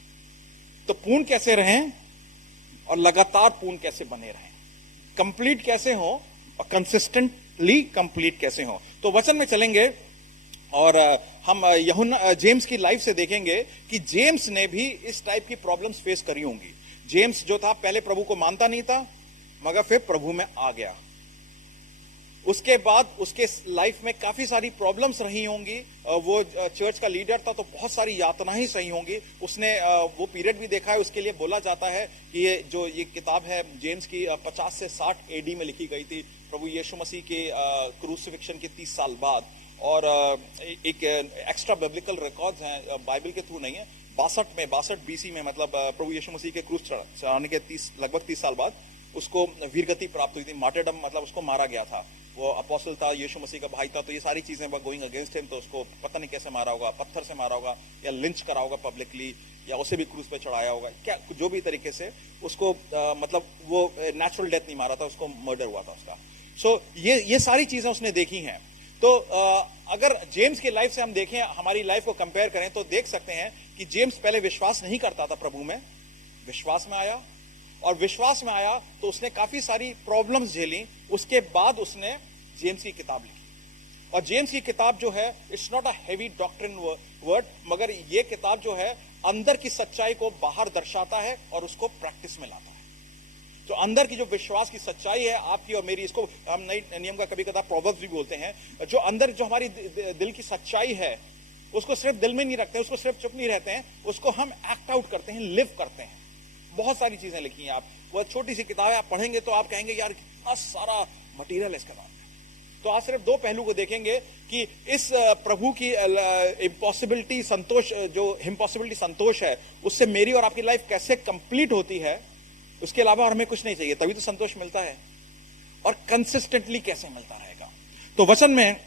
तो पूर्ण कैसे रहें और लगातार पूर्ण कैसे बने रहें, कंप्लीट कैसे हों और कंसिस्टेंटली कंप्लीट कैसे हों। तो वचन में चलेंगे और हम यूहन्ना जेम्स की लाइफ से देखेंगे कि जेम्स ने भी इस टाइप की प्रॉब्लम्स फेस करी होंगी। जेम्स जो था पहले प्रभु को मानता नहीं था, मगर फिर प्रभु में आ गया। उसके बाद उसके लाइफ में काफी सारी प्रॉब्लम्स रही होंगी। वो चर्च का लीडर था तो बहुत सारी यातनाएं सही होंगी। उसने वो पीरियड भी देखा है। उसके लिए बोला जाता है कि ये किताब है जेम्स की 50 से 60 एडी में लिखी गई थी, प्रभु यीशु मसीह के क्रूसिफिक्शन के 30 साल बाद। और एक एक्स्ट्रा बिब्लिकल रिकॉर्ड्स हैं, बाइबल के थ्रू नहीं है। 62 BC में, मतलब प्रभु यीशु मसीह के क्रूस चढ़ाने के लगभग 30 साल बाद उसको वीरगति प्राप्त हुई थी। मार्टेडम मतलब उसको मारा गया था। वो अपोस्टल था, यीशु मसीह का भाई था, तो ये सारी चीजें गोइंग अगेंस्ट हिम। तो उसको पता नहीं कैसे मारा होगा, पत्थर से मारा होगा या लिंच करा होगा पब्लिकली, या उसे भी क्रूस पे चढ़ाया होगा, क्या जो भी तरीके से उसको मतलब वो नेचुरल डेथ नहीं मारा था, उसको मर्डर हुआ था उसका। सो ये सारी चीजें उसने देखी हैं। तो अगर जेम्स की लाइफ से हम देखें, हमारी लाइफ को कंपेयर करें, तो देख सकते हैं कि जेम्स पहले विश्वास नहीं करता था प्रभु में, विश्वास में आया, और विश्वास में आया तो उसने काफी सारी प्रॉब्लम्स झेली। उसके बाद उसने जेम्स की किताब लिखी। और जेम्स की किताब जो है, it's not a heavy doctrine word, मगर ये किताब जो है अंदर की सच्चाई को बाहर दर्शाता है और उसको प्रैक्टिस में लाता है। तो अंदर की जो विश्वास की सच्चाई है आपकी और मेरी, इसको हम नई नियम का कभी कदा प्रोवर्ब्स भी बोलते हैं, जो अंदर जो हमारी दिल की सच्चाई है उसको सिर्फ दिल में नहीं रखते हैं, उसको सिर्फ चुप नहीं रहते हैं, उसको हम एक्ट आउट करते हैं, लिव करते हैं। बहुत सारी चीजें लिखी हैं। आप वो छोटी सी किताब है, आप पढ़ेंगे तो आप कहेंगे यार कितना सारा मटेरियल है इस किताब में। तो आज सिर्फ दो पहलू को देखेंगे कि इस प्रभु की इम्पॉसिबिलिटी संतोष, जो इम्पॉसिबिलिटी संतोष है, उससे मेरी और आपकी लाइफ कैसे कंप्लीट होती है। उसके अलावा हमें कुछ नहीं चाहिए, तभी तो संतोष मिलता है। और कंसिस्टेंटली कैसे मिलता रहेगा। तो वचन में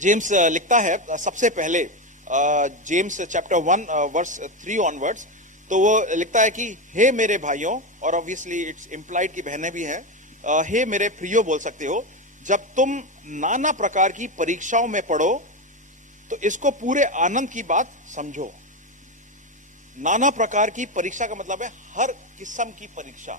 जेम्स लिखता है सबसे पहले, जेम्स चैप्टर 1 वर्स 3 ऑनवर्ड्स, तो वो लिखता है कि हे मेरे भाइयों, और ऑब्वियसली इट्स इंप्लाइड की बहनें भी हैं, हे मेरे प्रियो बोल सकते हो, जब तुम नाना प्रकार की परीक्षाओं में पढ़ो तो इसको पूरे आनंद की बात समझो। नाना प्रकार की परीक्षा का मतलब है हर किस्म की परीक्षा।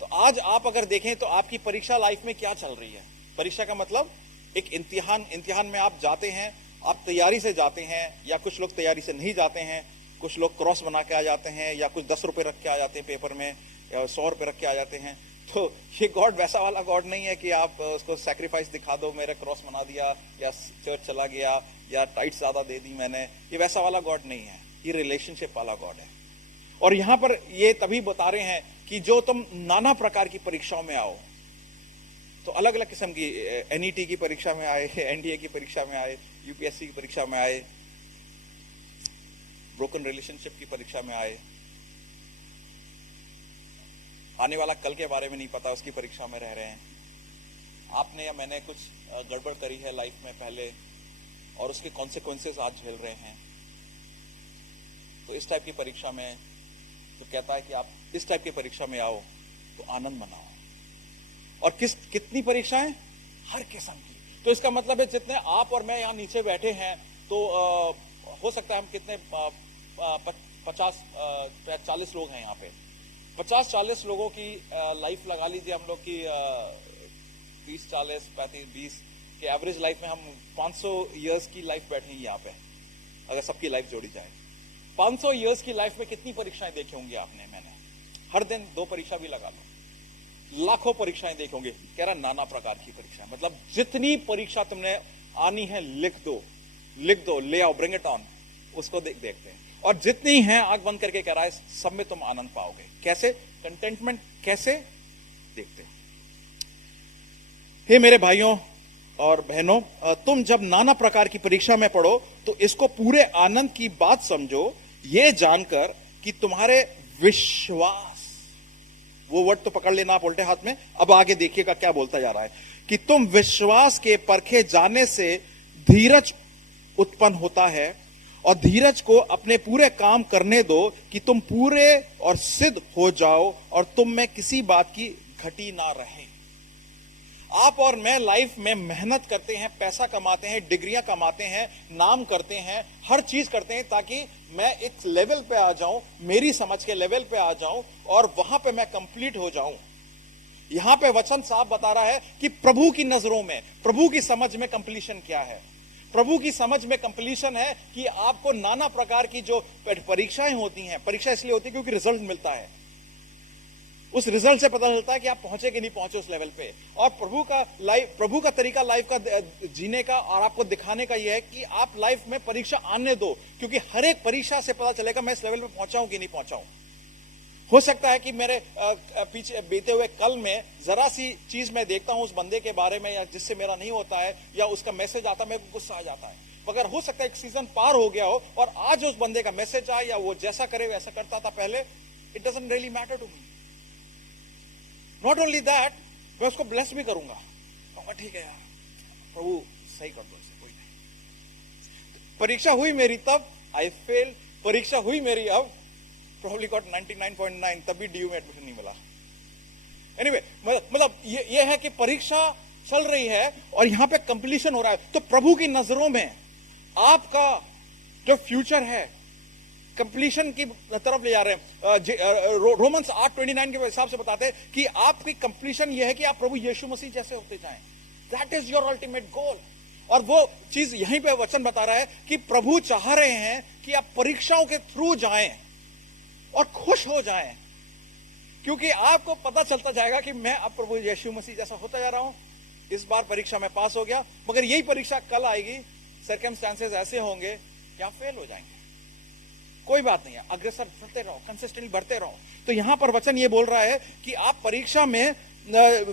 तो आज आप अगर देखें तो आपकी परीक्षा लाइफ में क्या चल रही है। परीक्षा का मतलब एक इम्तिहान में आप जाते हैं, आप तैयारी से जाते हैं, या कुछ लोग तैयारी से नहीं जाते हैं, कुछ लोग क्रॉस बना के आ जाते हैं, या कुछ 10 रुपए रख के आ जाते हैं पेपर में, या 100 रुपए रख के आ जाते हैं। तो ये गॉड वैसा वाला गॉड नहीं है कि आप उसको सैक्रिफाइस दिखा दो, मेरा क्रॉस बना दिया, या चर्च चला गया, या टाइट ज्यादा दे दी मैंने। ये वैसा वाला गॉड नहीं है, ये रिलेशनशिप वाला गॉड है। और यहां पर ये तभी बता रहे हैं कि जो तुम नाना प्रकार की परीक्षाओं में आओ, तो अलग अलग किस्म की, NET की परीक्षा में आए, NDA की परीक्षा में आए, UPSC की परीक्षा में आए, ब्रोकन रिलेशनशिप की परीक्षा में आए, आने वाला कल के बारे में नहीं पता, उसकी परीक्षा में रह रहे हैं। आपने या मैंने कुछ गड़बड़ करी है लाइफ में पहले, और उसके कॉन्सिक्वेंसेस आज झेल रहे हैं। तो इस टाइप की परीक्षा में तो कहता है कि आप इस टाइप की परीक्षा में आओ तो आनंद मनाओ। और कितनी परीक्षाएं? हर किस्म की। तो इसका मतलब है जितने आप और मैं यहाँ नीचे बैठे हैं तो हो सकता है हम कितने 50-40 लोग हैं यहाँ पे। 50-40 लोगों की लाइफ लगा लीजिए हम लोग की 30-40-35-20 के एवरेज लाइफ में हम 500 इयर्स की लाइफ बैठे हैं यहाँ पे। अगर सबकी लाइफ जोड़ी जाए 500 इयर्स की लाइफ में कितनी परीक्षाएं देखी होंगी आपने, मैंने? हर दिन 2 परीक्षा भी लगा लो, लाखों परीक्षाएं देखी होंगी। कह रहा नाना प्रकार की परीक्षाएं, मतलब जितनी परीक्षा तुमने आनी है लिख दो, ले आओ, ब्रिंग इट ऑन, उसको देखते हैं। और जितनी हैं आंख बंद करके कह रहा है सब में तुम आनंद पाओगे। कैसे? कंटेंटमेंट कैसे? देखते हैं। हे मेरे भाइयों और बहनों, तुम जब नाना प्रकार की परीक्षा में पढ़ो तो इसको पूरे आनंद की बात समझो, ये जानकर कि तुम्हारे विश्वास, वो वर्ड तो पकड़ लेना आप उल्टे हाथ में। अब आगे देखिएगा क्या बोलता जा रहा है कि तुम विश्वास के परखे जाने से धीरज उत्पन्न होता है, और धीरज को अपने पूरे काम करने दो कि तुम पूरे और सिद्ध हो जाओ और तुम में किसी बात की घटी ना रहे। आप और मैं लाइफ में मेहनत करते हैं, पैसा कमाते हैं, डिग्रियां कमाते हैं, नाम करते हैं, हर चीज करते हैं ताकि मैं एक लेवल पे आ जाऊं, मेरी समझ के लेवल पे आ जाऊं और वहां पे मैं कंप्लीट हो जाऊं। यहां पे वचन साफ बता रहा है कि प्रभु की नजरों में, प्रभु की समझ में कंप्लीशन क्या है। प्रभु की समझ में कंप्लीशन है कि आपको नाना प्रकार की जो परीक्षाएं होती हैं, परीक्षा इसलिए होती है क्योंकि रिजल्ट मिलता है, उस रिजल्ट से पता चलता है कि आप पहुंचे कि नहीं पहुंचे उस लेवल पे। और प्रभु का तरीका लाइफ का जीने का और आपको दिखाने का यह है कि आप लाइफ में परीक्षा आने दो, क्योंकि हर एक परीक्षा से पता चलेगा मैं इस लेवल पे पहुंचा हूं कि नहीं पहुंचा हूं। हो सकता है कि मेरे पीछे बीते हुए कल में जरा सी चीज मैं देखता हूं उस बंदे के बारे में, या जिससे मेरा नहीं होता है, या उसका मैसेज आता है, मेरे को गुस्सा आ जाता है। मगर हो सकता है एक सीजन पार हो गया हो और आज उस बंदे का मैसेज आए, या वो जैसा करे वैसा करता था पहले, it doesn't really matter to me. Not only that, मैं उसको ब्लेस भी करूंगा, कहूंगा ठीक है यार, प्रभु सही कर दो इसे, कोई नहीं। परीक्षा हुई मेरी तब, आई फेल। परीक्षा हुई मेरी अब, probably got 99.9, तब भी डीयू में एडमिशन नहीं मिला। एनीवे, मतलब ये है कि परीक्षा चल रही है और यहां पे कंप्लीशन हो रहा है। तो प्रभु की नजरों में आपका जो फ्यूचर है कंप्लीशन की तरफ ले जा रहे हैं। रोमन्स 8:29 के हिसाब से बताते हैं कि आपकी कंप्लीशन यह है कि आप प्रभु यीशु मसीह जैसे होते जाएं। That is your ultimate goal. और वो चीज यहीं पे वचन बता रहा है कि प्रभु चाह रहे हैं कि आप परीक्षाओं के थ्रू जाएं और खुश हो जाएं, क्योंकि आपको पता चलता जाएगा कि मैं अब प्रभु यीशु मसीह जैसा होता जा रहा हूं। इस बार परीक्षा में पास हो गया, मगर यही परीक्षा कल आएगी, सर्कमस्टेंसेस ऐसे होंगे कि आप फेल हो जाएंगे। कोई बात नहीं है, अग्रसर बढ़ते रहो, कंसिस्टेंटली बढ़ते रहो। तो यहां पर वचन ये बोल रहा है कि आप परीक्षा में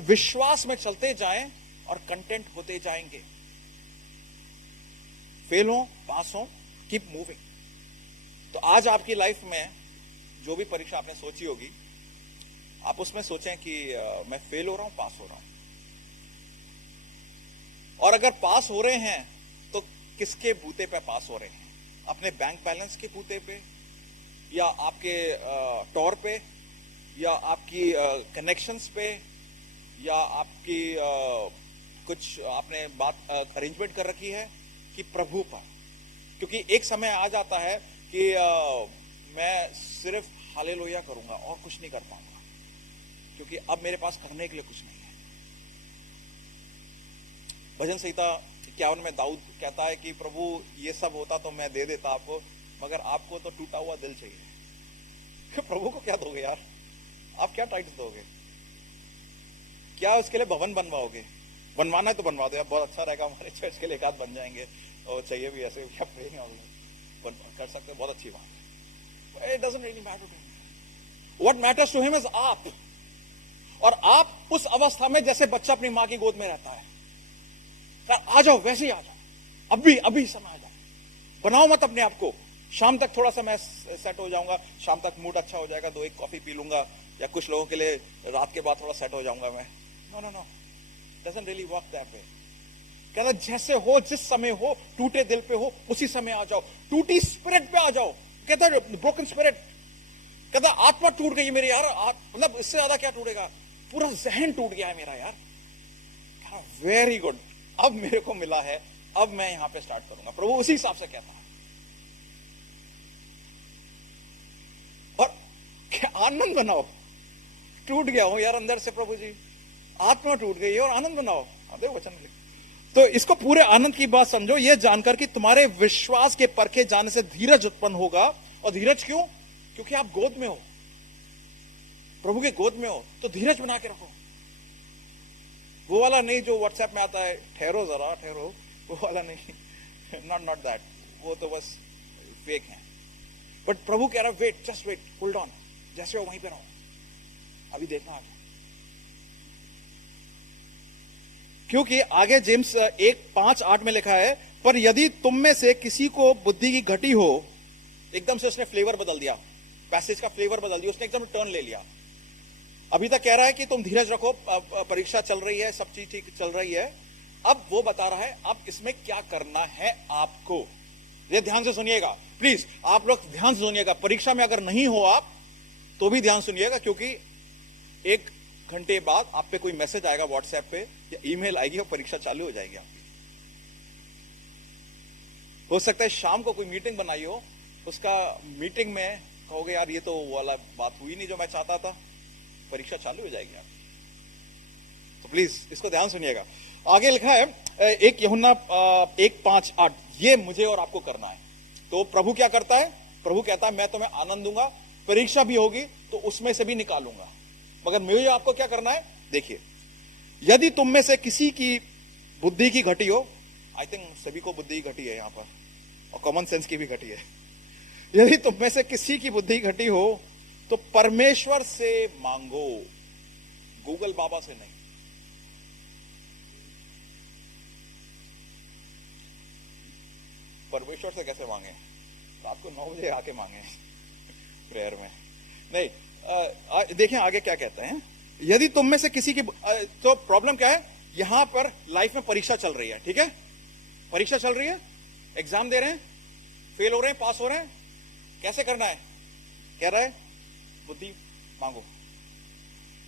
विश्वास में चलते जाएं और कंटेंट होते जाएंगे। फेल हो, पास हो, कीप मूविंग। तो आज आपकी लाइफ में जो भी परीक्षा आपने सोची होगी, आप उसमें सोचें कि मैं फेल हो रहा हूं, पास हो रहा हूं। और अगर पास हो रहे हैं तो किसके बूते पे पास हो रहे हैं? अपने बैंक बैलेंस के बूते पे, या आपके टॉर पे, या आपकी कनेक्शंस पे, या आपकी कुछ आपने बात अरेंजमेंट कर रखी है, कि प्रभु पर? क्योंकि एक समय आ जाता है कि मैं सिर्फ हालेलुया करूंगा और कुछ नहीं कर पाऊंगा, क्योंकि अब मेरे पास करने के लिए कुछ नहीं है। भजन संहिता 51 में दाऊद कहता है कि प्रभु ये सब होता तो मैं दे देता आपको, मगर आपको तो टूटा हुआ दिल चाहिए। प्रभु को क्या दोगे यार? आप क्या टाइट्स दोगे? क्या उसके लिए भवन बनवाओगे? बनवाना है तो बनवा दो यार, बहुत अच्छा रहेगा, हमारे चर्च के लिए एक आध बन जाएंगे, और चाहिए भी ऐसे कर सकते, बहुत अच्छी बात है। It doesn't really matter to him. What matters to him is आप। और आप उस अवस्था में जैसे बच्चा अपनी मां की गोद में रहता है, आ जाओ, वैसे ही आ जाओ, अभी समय आ जाओ। बनाओ मत अपने आप को, शाम तक थोड़ा सा मैं सेट हो जाऊंगा, शाम तक मूड अच्छा हो जाएगा, 2-1 कॉफी पी लूंगा, या कुछ लोगों के लिए रात के बाद थोड़ा सेट हो जाऊंगा मैं। No, doesn't really work that way। कहता जैसे हो, जिस समय हो, टूटे दिल पे हो, उसी समय आ जाओ, टूटी स्पिरिट पे आ जाओ। कहता है ब्रोकन स्पिरिट, कहता आत्मा टूट गई मेरी यार, मतलब इससे ज्यादा क्या टूटेगा, पूरा जहन टूट गया है मेरा यार। वेरी गुड, अब मेरे को मिला है, अब मैं यहां पे स्टार्ट करूंगा। प्रभु उसी हिसाब से कहता है, और क्या आनंद बनाओ। टूट गया हूं यार अंदर से प्रभु जी, आत्मा टूट गई है और आनंद बनाओ। देखो वचन लिख, तो इसको पूरे आनंद की बात समझो, यह जानकर कि तुम्हारे विश्वास के परखे जाने से धीरज उत्पन्न होगा। और धीरज क्यों? क्योंकि आप गोद में हो, प्रभु के गोद में हो, तो धीरज बना के रखो। वो वाला नहीं जो व्हाट्सएप में आता है, ठहरो जरा ठहरो, वो वाला नहीं, नॉट दैट, वो तो बस फेक है। बट प्रभु कह रहा है wait, just wait, hold on, जैसे हो वहीं पे रहो, अभी देखना आगे। क्योंकि आगे जेम्स 1:5-8 में लिखा है, पर यदि तुम में से किसी को बुद्धि की घटी हो, एकदम से उसने फ्लेवर बदल दिया, पैसेज का फ्लेवर बदल दिया, उसने एकदम टर्न ले लिया। अभी तक कह रहा है कि तुम धीरज रखो, परीक्षा चल रही है, सब चीज ठीक चल रही है। अब वो बता रहा है अब इसमें क्या करना है आपको। ये ध्यान से सुनिएगा प्लीज, आप लोग ध्यान से सुनिएगा। परीक्षा में अगर नहीं हो आप तो भी ध्यान सुनिएगा, क्योंकि 1 घंटे बाद आप पे कोई मैसेज आएगा व्हाट्सएप पे या ईमेल आएगी और परीक्षा चालू हो जाएगी आपकी। हो सकता है शाम को कोई मीटिंग बनाई हो, उसका मीटिंग में कहोगे यार ये तो वाला बात हुई नहीं जो मैं चाहता था, परीक्षा चालू हो जाएगी आपकी। तो प्लीज इसको ध्यान सुनिएगा। आगे लिखा है 1 यूहन्ना 1:5-8, ये मुझे और आपको करना है। तो प्रभु क्या करता है? प्रभु कहता है मैं तुम्हें आनंद दूंगा, परीक्षा भी होगी तो उसमें से भी निकालूंगा, मगर मुझे आपको क्या करना है? देखिए, यदि तुम में से किसी की बुद्धि की घटी हो, आई थिंक सभी को बुद्धि घटी है यहां पर, और कॉमन सेंस की भी घटी है। यदि तुम में से किसी की बुद्धि घटी हो तो परमेश्वर से मांगो, गूगल बाबा से नहीं। परमेश्वर से कैसे मांगे? रात को 9 बजे आके मांगे प्रेयर में नहीं। देखिए आगे क्या कहते हैं, यदि तुम में से किसी की, तो प्रॉब्लम क्या है यहां पर? लाइफ में परीक्षा चल रही है, ठीक है, परीक्षा चल रही है, एग्जाम दे रहे हैं, फेल हो रहे हैं, पास हो रहे हैं, कैसे करना है? कह रहा है बुद्धि मांगो।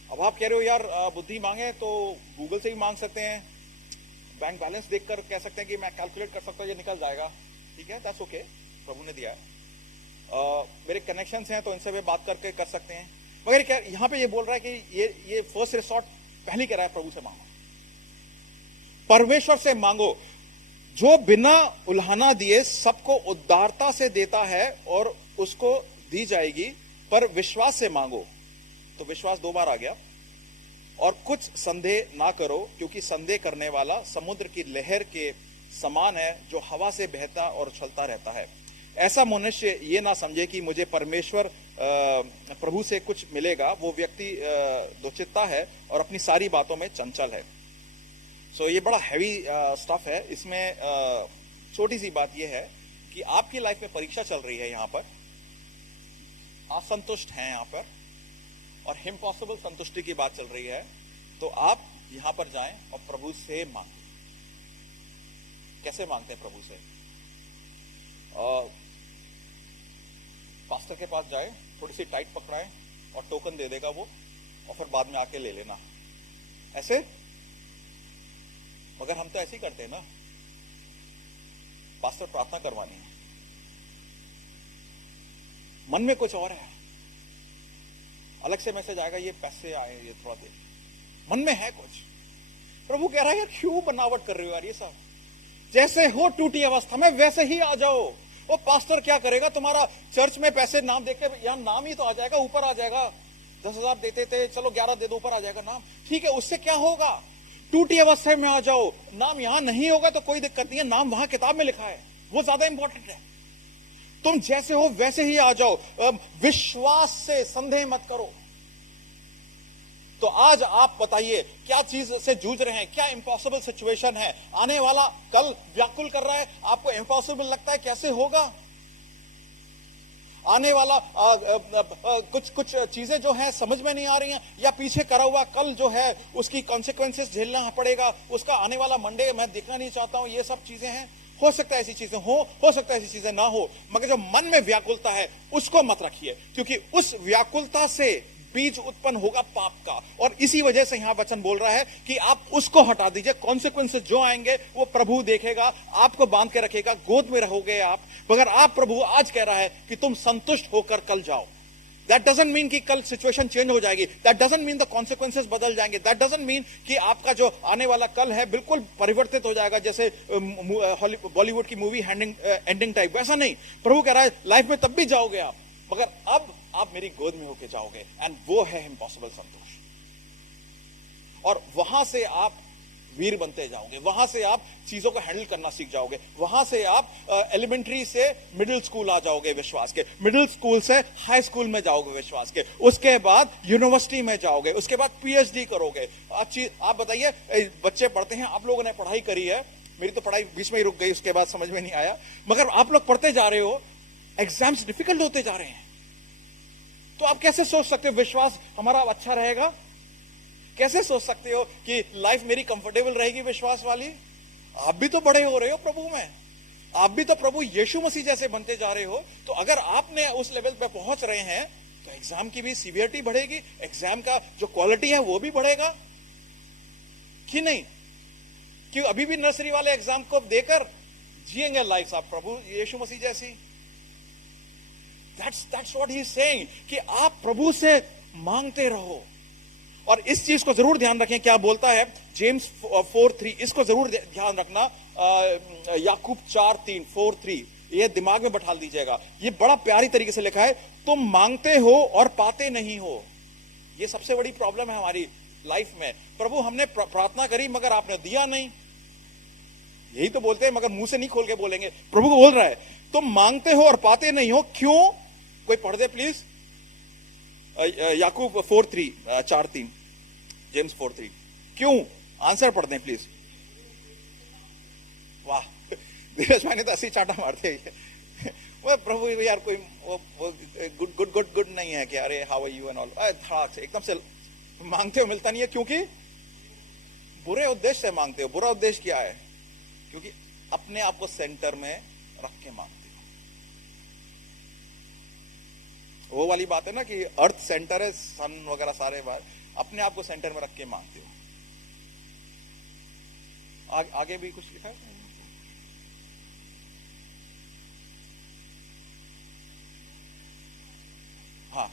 अब आप कह रहे हो यार बुद्धि मांगे तो गूगल से भी मांग सकते हैं, बैंक बैलेंस देखकर कह सकते हैं कि मैं कैलकुलेट कर सकता हूं, ये निकल जाएगा, ठीक है, दैट्स ओके, प्रभु ने दिया है। मेरे कनेक्शंस हैं तो इनसे भी बात करके कर सकते हैं, मगर क्या यहां पे ये बोल रहा है कि ये फर्स्ट रिसॉर्ट पहले कह रहा है प्रभु से मांगो, परमेश्वर से मांगो, जो बिना उल्हाना दिए सबको उदारता से देता है और उसको दी जाएगी, पर विश्वास से मांगो। तो विश्वास 2 बार आ गया। और कुछ संदेह ना करो, क्योंकि संदेह करने वाला समुद्र की लहर के समान है, जो हवा से बहता और उछलता रहता है। ऐसा मनुष्य ये ना समझे कि मुझे परमेश्वर प्रभु से कुछ मिलेगा। वो व्यक्ति दुचित्ता है और अपनी सारी बातों में चंचल है। सो ये बड़ा हैवी स्टफ है। इसमें छोटी सी बात ये है कि आपकी लाइफ में परीक्षा चल रही है, यहां पर असंतुष्ट हैं यहां पर, और इम्पॉसिबल संतुष्टि की बात चल रही है, तो आप यहां पर जाएं और प्रभु से मांगें। कैसे मांगते हैं प्रभु से? पास्टर के पास जाए, थोड़ी सी टाइट पकड़ाए और टोकन दे देगा वो, और फिर बाद में आके ले लेना, ऐसे। मगर हम तो ऐसे ही करते हैं ना, पास्टर प्रार्थना करवानी है, मन में कुछ और है, अलग से मैसेज आएगा ये पैसे आए, ये थोड़ा दे, मन में है कुछ। प्रभु कह रहा है यार क्यों बनावट कर रहे हो यार, ये सब जैसे हो टूटी अवस्था में वैसे ही आ जाओ। वो पास्टर क्या करेगा, तुम्हारा चर्च में पैसे नाम देख के यहां नाम ही तो आ जाएगा, ऊपर आ जाएगा। 10,000 देते थे, चलो 11 दे दो, ऊपर आ जाएगा नाम, ठीक है, उससे क्या होगा? टूटी अवस्था में आ जाओ, नाम यहां नहीं होगा तो कोई दिक्कत नहीं है, नाम वहां किताब में लिखा है, वो ज्यादा इंपॉर्टेंट है। तुम जैसे हो वैसे ही आ जाओ, विश्वास से, संदेह मत करो। तो आज आप बताइए क्या चीज से जूझ रहे हैं, क्या इंपॉसिबल सिचुएशन है, आने वाला कल व्याकुल कर रहा है, आपको इंपॉसिबल लगता है, कैसे होगा? आने वाला कुछ कुछ चीजें जो है समझ में नहीं आ रही हैं, या पीछे करा हुआ कल जो है उसकी कॉन्सिक्वेंसेस झेलना पड़ेगा, उसका आने वाला मंडे मैं देखना नहीं चाहता हूं, ये सब चीजें हैं। हो सकता है ऐसी चीजें हो सकता है ऐसी चीजें ना हो, मगर जो मन में व्याकुलता है उसको मत रखिए, क्योंकि उस व्याकुलता से बीज उत्पन्न होगा पाप का। और इसी वजह से यहां वचन बोल रहा है कि आप उसको हटा दीजिए। कॉन्सिक्वेंसेस जो आएंगे वो प्रभु देखेगा, आपको बांध के रखेगा, गोद में रहोगे आप। मगर आप, प्रभु आज कह रहा है कि तुम संतुष्ट होकर कल जाओ। दैट डजंट मीन कि कल सिचुएशन चेंज हो जाएगी, that doesn't mean the consequences बदल जाएंगे, दैट डजंट मीन कि आपका जो आने वाला कल है बिल्कुल परिवर्तित हो जाएगा, जैसे बॉलीवुड की मूवी एंडिंग टाइप, वैसा नहीं। प्रभु कह रहा है लाइफ में तब भी जाओगे आप, मगर अब आप मेरी गोद में होके जाओगे, एंड वो है इम्पॉसिबल संतोष। और वहां से आप वीर बनते जाओगे, वहां से आप चीजों को हैंडल करना सीख जाओगे, वहां से आप एलिमेंट्री से मिडिल स्कूल आ जाओगे विश्वास के, मिडिल स्कूल से हाई स्कूल में जाओगे विश्वास के, उसके बाद यूनिवर्सिटी में जाओगे, उसके बाद पीएचडी करोगे। अच्छी आप बताइए, बच्चे पढ़ते हैं, आप लोगों ने पढ़ाई करी है, मेरी तो पढ़ाई बीच में ही रुक गई, उसके बाद समझ में नहीं आया, मगर आप लोग पढ़ते जा रहे हो, एग्जाम्स डिफिकल्ट होते जा रहे हैं, तो आप कैसे सोच सकते हो विश्वास हमारा अच्छा रहेगा? कैसे सोच सकते हो कि लाइफ मेरी कंफर्टेबल रहेगी विश्वास वाली? आप भी तो बड़े हो रहे हो प्रभु में, आप भी तो प्रभु यीशु मसीह जैसे बनते जा रहे हो। तो अगर आपने उस लेवल पे पहुंच रहे हैं तो एग्जाम की भी सीवियरिटी बढ़ेगी, एग्जाम का जो क्वालिटी है वो भी बढ़ेगा कि नहीं? क्यों अभी भी नर्सरी वाले एग्जाम को देकर जिएंगे लाइफ आप प्रभु यीशु मसीह जैसी? That's what he is saying, कि आप प्रभु से मांगते रहो। और इस चीज को जरूर ध्यान रखें, क्या बोलता है जेम्स 4:3, इसको जरूर ध्यान रखना। याकूब 4:3 4:3, ये दिमाग में बैठा दीजिएगा। ये बड़ा प्यारी तरीके से लिखा है, तुम मांगते हो और पाते नहीं हो। ये सबसे बड़ी प्रॉब्लम है हमारी लाइफ में। प्रभु हमने प्रार्थना करी मगर आपने दिया नहीं, यही तो बोलते हैं, मगर मुंह से नहीं खोल के बोलेंगे। प्रभु को बोल रहा है तुम मांगते हो और पाते नहीं हो, क्यों? कोई पढ़ दे प्लीज, याकूब 4:3 जेम्स 4:3, क्यों? आंसर पढ़ दें प्लीज। वाह, धीरज भाई ने तो ऐसी चाटा मारते वो प्रभु यार कोई वो गुड नहीं है कि अरे how are you and all, धड़ाक से एकदम से मांगते हो मिलता नहीं है, क्योंकि बुरे उद्देश्य से मांगते हो। बुरा उद्देश्य क्या है? क्योंकि अपने आप को सेंटर में रख के मांगते हो। वो वाली बात है ना कि अर्थ सेंटर है, सन वगैरह सारे बात, अपने आप को सेंटर में रख के मांगते हो। आगे भी कुछ लिखा है? हाँ,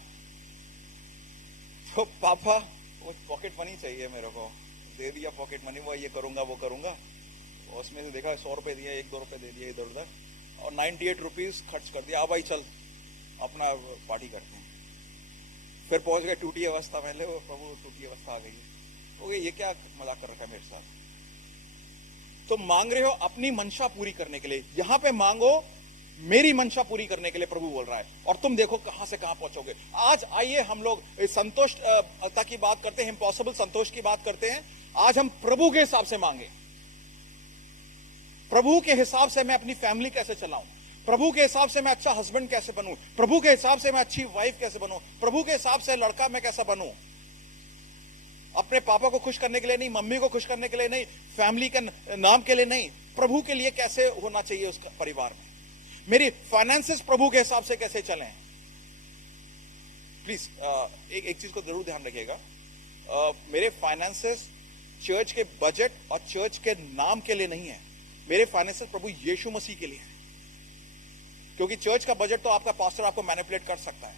तो पापा वो पॉकेट मनी चाहिए मेरे को, दे दिया पॉकेट मनी, वो ये करूंगा वो करूंगा, उसमें से देखा 100 रुपए दिए, 1-2 रुपए दे दिए इधर उधर, और 98 रुपीज खर्च कर दिया। अब भाई चल अपना पार्टी करते हैं। फिर पहुंच गए टूटी अवस्था में, ले वो प्रभु टूटी अवस्था आ गई है, तो ये क्या मजाक कर रखा है मेरे साथ? तो मांग रहे हो अपनी मंशा पूरी करने के लिए, यहां पे मांगो मेरी मंशा पूरी करने के लिए प्रभु बोल रहा है, और तुम देखो कहां से कहां पहुंचोगे। आज आइए हम लोग संतोषता की बात करते हैं, इम्पॉसिबल संतोष की बात करते हैं। आज हम प्रभु के हिसाब से मांगे, प्रभु के हिसाब से मैं अपनी फैमिली कैसे चलाऊं, प्रभु के हिसाब से मैं अच्छा हस्बैंड कैसे बनूं, प्रभु के हिसाब से मैं अच्छी वाइफ कैसे बनूं, प्रभु के हिसाब से लड़का मैं कैसा बनूं। अपने पापा को खुश करने के लिए नहीं, मम्मी को खुश करने के लिए नहीं, फैमिली के नाम के लिए नहीं, प्रभु के लिए कैसे होना चाहिए उस परिवार में। मेरी फाइनेंसेस प्रभु के हिसाब से कैसे चलें। प्लीज एक चीज को जरूर ध्यान रखिएगा, मेरे फाइनेंसेस चर्च के बजट और चर्च के नाम के लिए नहीं है, मेरे फाइनेंसेस प्रभु यीशु मसीह के लिए है। क्योंकि चर्च का बजट तो आपका पास्टर आपको मैनिपुलेट कर सकता है।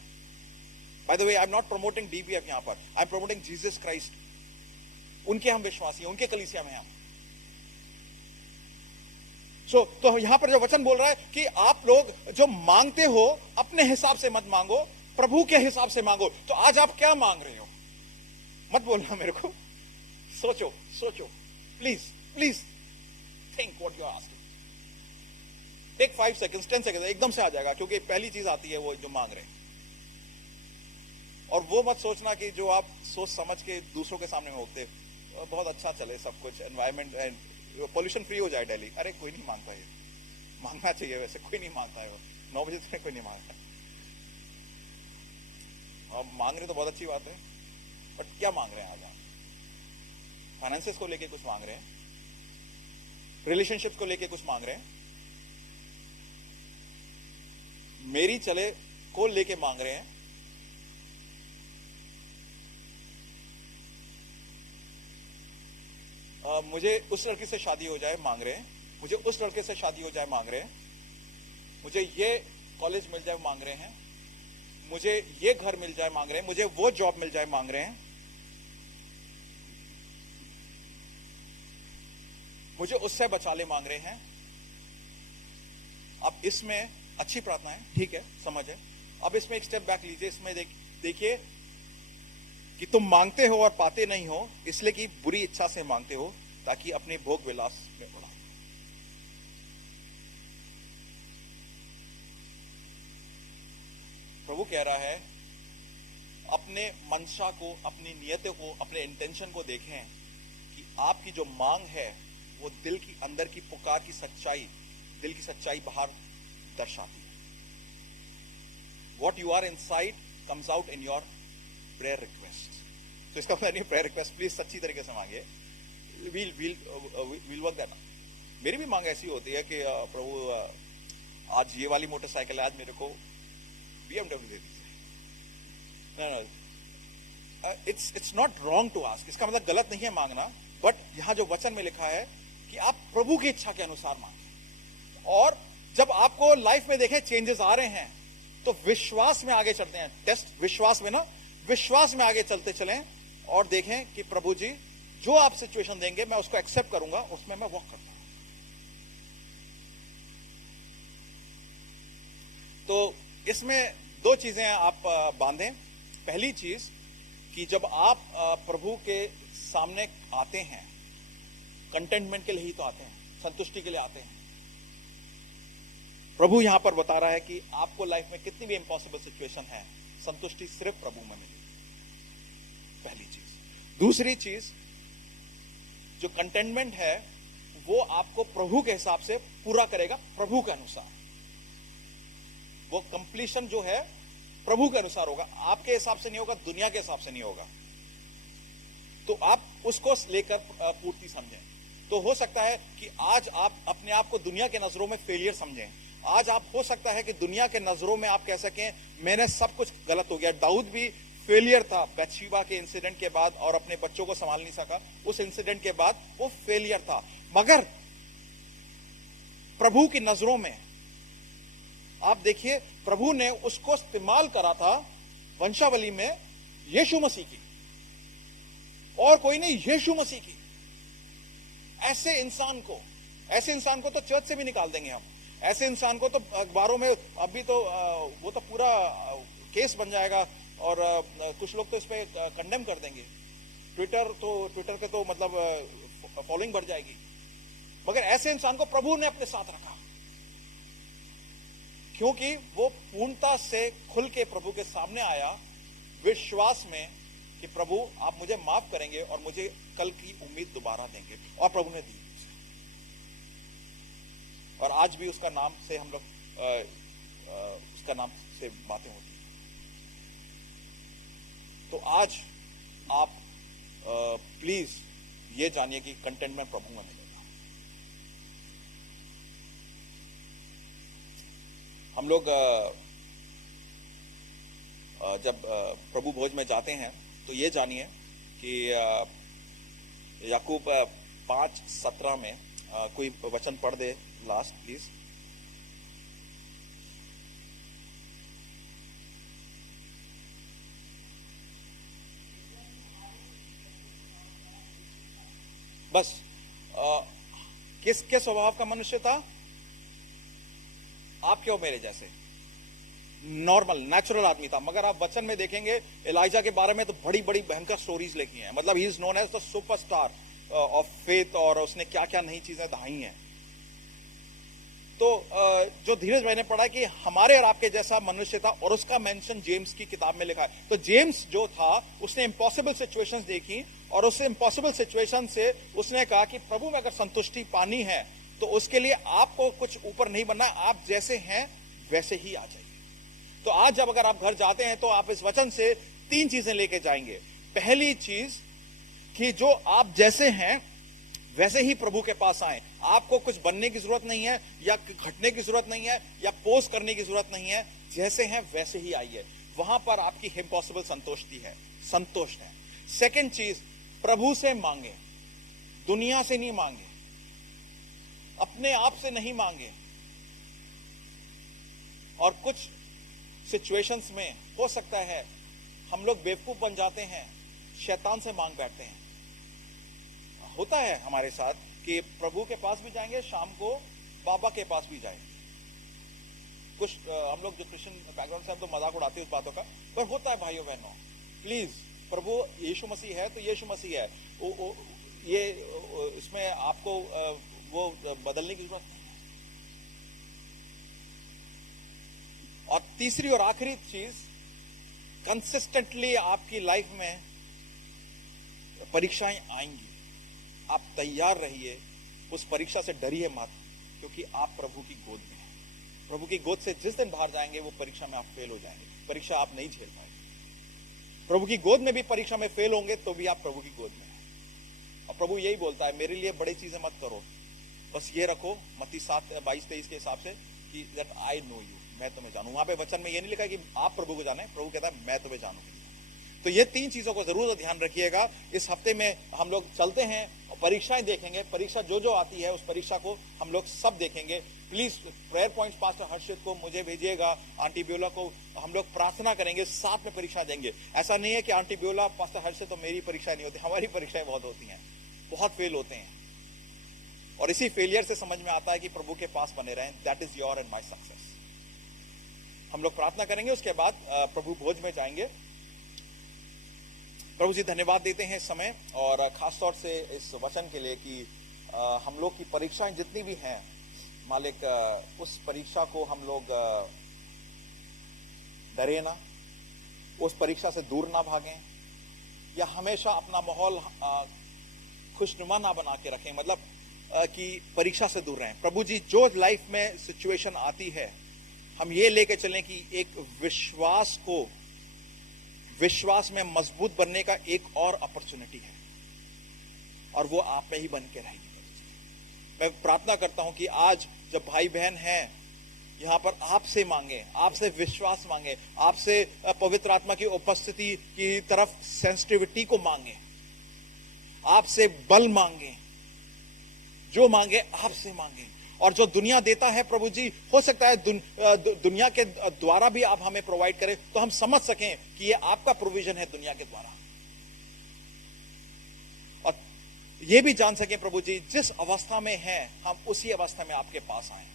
Bye the way, I am not promoting DPF, यहां पर I am promoting Jesus Christ. उनके हम विश्वासी हैं, उनके कलीसिया में हम। तो यहां पर जो वचन बोल रहा है कि आप लोग जो मांगते हो अपने हिसाब से मत मांगो, प्रभु के हिसाब से मांगो। तो आज आप क्या मांग रहे हो? मत बोलना मेरे को, सोचो सोचो, please please think what you are asking. Take 5 seconds 10 seconds, एकदम से आ जाएगा, क्योंकि पहली चीज आती है वो जो मांग रहे हैं। और वो मत सोचना कि जो आप सोच समझ के दूसरों के सामने में होते बहुत अच्छा चले सब कुछ, एनवायरमेंट एंड पोल्यूशन फ्री हो जाए दिल्ली। अरे कोई नहीं मांगता है, मांगना चाहिए वैसे, कोई नहीं मांगता है। 9 बजे तक कोई नहीं मांगता। हम मांग रहे तो बहुत अच्छी बात है, बट क्या मांग रहे हैं आज आप? फाइनेंसेस को लेके कुछ मांग रहे हैं, रिलेशनशिप्स को लेके कुछ मांग रहे हैं, मेरी चले को लेके मांग रहे हैं, मुझे उस लड़की से शादी हो जाए मांग रहे हैं, मुझे उस लड़के से शादी हो जाए मांग रहे हैं, मुझे ये कॉलेज मिल जाए मांग रहे हैं, मुझे ये घर मिल जाए मांग रहे हैं, मुझे वो जॉब मिल जाए मांग रहे हैं, मुझे उससे बचा ले मांग रहे हैं। अब इसमें अच्छी प्रार्थना है, ठीक है, समझ है। अब इसमें एक स्टेप बैक लीजिए, इसमें देखिए कि तुम मांगते हो और पाते नहीं हो इसलिए कि बुरी इच्छा से मांगते हो ताकि अपने भोग विलास में उड़ा। प्रभु कह रहा है अपने मंशा को, अपनी नियतों को, अपने इंटेंशन को देखें कि आपकी जो मांग है वो दिल की अंदर की पुकार की सच्चाई, दिल की सच्चाई बाहर दर्शाती है। What you are inside comes out in your prayer request. तो इसका मतलब नहीं प्रेयर रिक्वेस्ट प्लीज सच्ची तरीके से मांगिए, we'll work that out. मेरी भी मांग ऐसी होती है कि प्रभु आज ये वाली मोटरसाइकिल है, आज मेरे को BMW दे दीजिए। no, it's not wrong to ask, इसका मतलब गलत नहीं है मांगना, बट यहां जो वचन में लिखा है कि आप प्रभु की इच्छा के अनुसार मांगे। और जब आपको लाइफ में देखें चेंजेस आ रहे हैं तो विश्वास में आगे चलते हैं, टेस्ट विश्वास में ना, विश्वास में आगे चलते चलें और देखें कि प्रभु जी जो आप सिचुएशन देंगे मैं उसको एक्सेप्ट करूंगा, उसमें मैं वॉक करता हूं। तो इसमें दो चीजें आप बांधें। पहली चीज कि जब आप प्रभु के सामने आते हैं, कंटेंटमेंट के लिए ही तो आते हैं, संतुष्टि के लिए आते हैं। प्रभु यहां पर बता रहा है कि आपको लाइफ में कितनी भी इंपॉसिबल सिचुएशन है, संतुष्टि सिर्फ प्रभु में मिलेगी, पहली चीज। दूसरी चीज, जो कंटेंटमेंट है वो आपको प्रभु के हिसाब से पूरा करेगा, प्रभु के अनुसार। वो कंप्लीशन जो है प्रभु के अनुसार होगा, आपके हिसाब से नहीं होगा, दुनिया के हिसाब से नहीं होगा। तो आप उसको लेकर पूर्ति समझें। तो हो सकता है कि आज आप अपने आप को दुनिया के नजरों में फेलियर समझें। आज आप हो सकता है कि दुनिया के नजरों में आप कह सकें मैंने सब कुछ गलत हो गया। दाऊद भी फेलियर था बैतशेबा के इंसिडेंट के बाद, और अपने बच्चों को संभाल नहीं सका, उस इंसिडेंट के बाद वो फेलियर था। मगर प्रभु की नजरों में आप देखिए प्रभु ने उसको इस्तेमाल करा था वंशावली में यीशु मसीह की, और कोई नहीं, यीशु मसीह की। ऐसे इंसान को तो चर्च से भी निकाल देंगे हम। ऐसे इंसान को तो अखबारों में अभी तो वो तो पूरा केस बन जाएगा, और कुछ लोग तो इस पे कंडेम कर देंगे। ट्विटर के तो मतलब फॉलोइंग बढ़ जाएगी। मगर ऐसे इंसान को प्रभु ने अपने साथ रखा, क्योंकि वो पूर्णता से खुल के प्रभु के सामने आया, विश्वास में कि प्रभु आप मुझे माफ करेंगे और मुझे कल की उम्मीद दोबारा देंगे, और प्रभु ने दी। और आज भी उसका नाम से हम लोग उसका नाम से बातें होती हैं। तो आज आप प्लीज ये जानिए कि कंटेंटमेंट प्रभु में मिलेगा। हम लोग जब प्रभु भोज में जाते हैं तो ये जानिए कि याकूब 5:17 में कोई वचन पढ़ दे लास्ट प्लीज। बस किसके स्वभाव का मनुष्य था? आप क्यों मेरे जैसे नॉर्मल नेचुरल आदमी था। मगर आप वचन में देखेंगे एलाइजा के बारे में तो बड़ी बड़ी भयंकर स्टोरीज लिखी हैं। मतलब he is known as the superstar of faith, और उसने क्या क्या नई चीजें दहाई हैं। तो जो धीरज भाई ने पढ़ा कि हमारे और आपके जैसा मनुष्य था, और उसका मेंशन जेम्स की किताब में लिखा है। तो जेम्स जो था उसने इम्पॉसिबल सिचुएशंस देखी, और उस इम्पॉसिबल सिचुएशन से उसने कहा कि प्रभु में अगर संतुष्टि पानी है तो उसके लिए आपको कुछ ऊपर नहीं बनना, आप जैसे हैं वैसे ही आ जाइए। तो आज जब अगर आप घर जाते हैं तो आप इस वचन से 3 चीजें लेके जाएंगे। पहली चीज कि जो आप जैसे हैं वैसे ही प्रभु के पास आए। आपको कुछ बनने की जरूरत नहीं है, या घटने की जरूरत नहीं है, या पोस्ट करने की जरूरत नहीं है। जैसे हैं वैसे ही आइए, वहां पर आपकी इम्पॉसिबल संतुष्ट है। सेकंड चीज, प्रभु से मांगे, दुनिया से नहीं मांगे, अपने आप से नहीं मांगे। और कुछ सिचुएशंस में हो सकता है हम लोग बेवकूफ बन जाते हैं, शैतान से मांग बैठते हैं। होता है हमारे साथ कि प्रभु के पास भी जाएंगे, शाम को बाबा के पास भी जाएंगे। कुछ हम लोग जो क्रिश्चियन बैकग्राउंड से हम तो मजाक उड़ाते हैं उस बातों का, पर होता है भाइयों बहनों। प्लीज, प्रभु यीशु मसीह है तो यीशु मसीह है, ये इसमें आपको वो बदलने की जरूरत नहीं है। और तीसरी और आखिरी चीज, कंसिस्टेंटली आपकी लाइफ में परीक्षाएं आएंगी, आप तैयार रहिए, उस परीक्षा से डरिए मत, क्योंकि आप प्रभु की गोद में हैं। प्रभु की गोद से जिस दिन बाहर जाएंगे वो परीक्षा में आप फेल हो जाएंगे, परीक्षा आप नहीं झेल पाएंगे। प्रभु की गोद में भी परीक्षा में फेल होंगे तो भी आप प्रभु की गोद में हैं। और प्रभु यही बोलता है, मेरे लिए बड़ी चीजें मत करो, बस ये रखो, मत्ती 7:22-23 के हिसाब से, कि दैट आई नो यू, मैं तुम्हें जानूं। वहां पे वचन में ये नहीं लिखा है कि आप प्रभु को जाने, प्रभु कहता है मैं तुम्हें जानूंगी। तो ये 3 चीजों को जरूर ध्यान रखिएगा। इस हफ्ते में हम लोग चलते हैं और परीक्षाएं देखेंगे, परीक्षा जो आती है उस परीक्षा को हम लोग सब देखेंगे। प्लीज प्रेयर पॉइंट्स पास्टर हर्षित को मुझे भेजिएगा, आंटी ब्योला को, हम लोग प्रार्थना करेंगे, साथ में परीक्षा देंगे। ऐसा नहीं है कि आंटी ब्योला पास्टर हर्षित तो मेरी परीक्षा नहीं होती, हमारी परीक्षाएं बहुत होती हैं, बहुत फेल होते हैं। और इसी फेलियर से समझ में आता है कि प्रभु के पास बने रहें। That is your and my success. हम लोग प्रार्थना करेंगे, उसके बाद प्रभु भोज में जाएंगे। प्रभु जी धन्यवाद देते हैं इस समय, और खासतौर से इस वचन के लिए कि हम लोग की परीक्षाएं जितनी भी हैं मालिक, उस परीक्षा को हम लोग डरे ना, उस परीक्षा से दूर ना भागें, या हमेशा अपना माहौल खुशनुमा ना बना के रखें, मतलब कि परीक्षा से दूर रहें। प्रभु जी, जो लाइफ में सिचुएशन आती है, हम ये लेके चलें कि एक विश्वास में मजबूत बनने का एक और अपॉर्चुनिटी है, और वो आप में ही बन के रहेगी। मैं प्रार्थना करता हूं कि आज जब भाई बहन हैं यहां पर, आपसे मांगे, आपसे विश्वास मांगे, आपसे पवित्र आत्मा की उपस्थिति की तरफ सेंसिटिविटी को मांगे, आपसे बल मांगे, जो मांगे आपसे मांगे। और जो दुनिया देता है प्रभु जी, हो सकता है दुनिया के द्वारा भी आप हमें प्रोवाइड करें, तो हम समझ सकें कि ये आपका प्रोविजन है दुनिया के द्वारा। और ये भी जान सकें प्रभु जी, जिस अवस्था में हैं हम उसी अवस्था में आपके पास आए।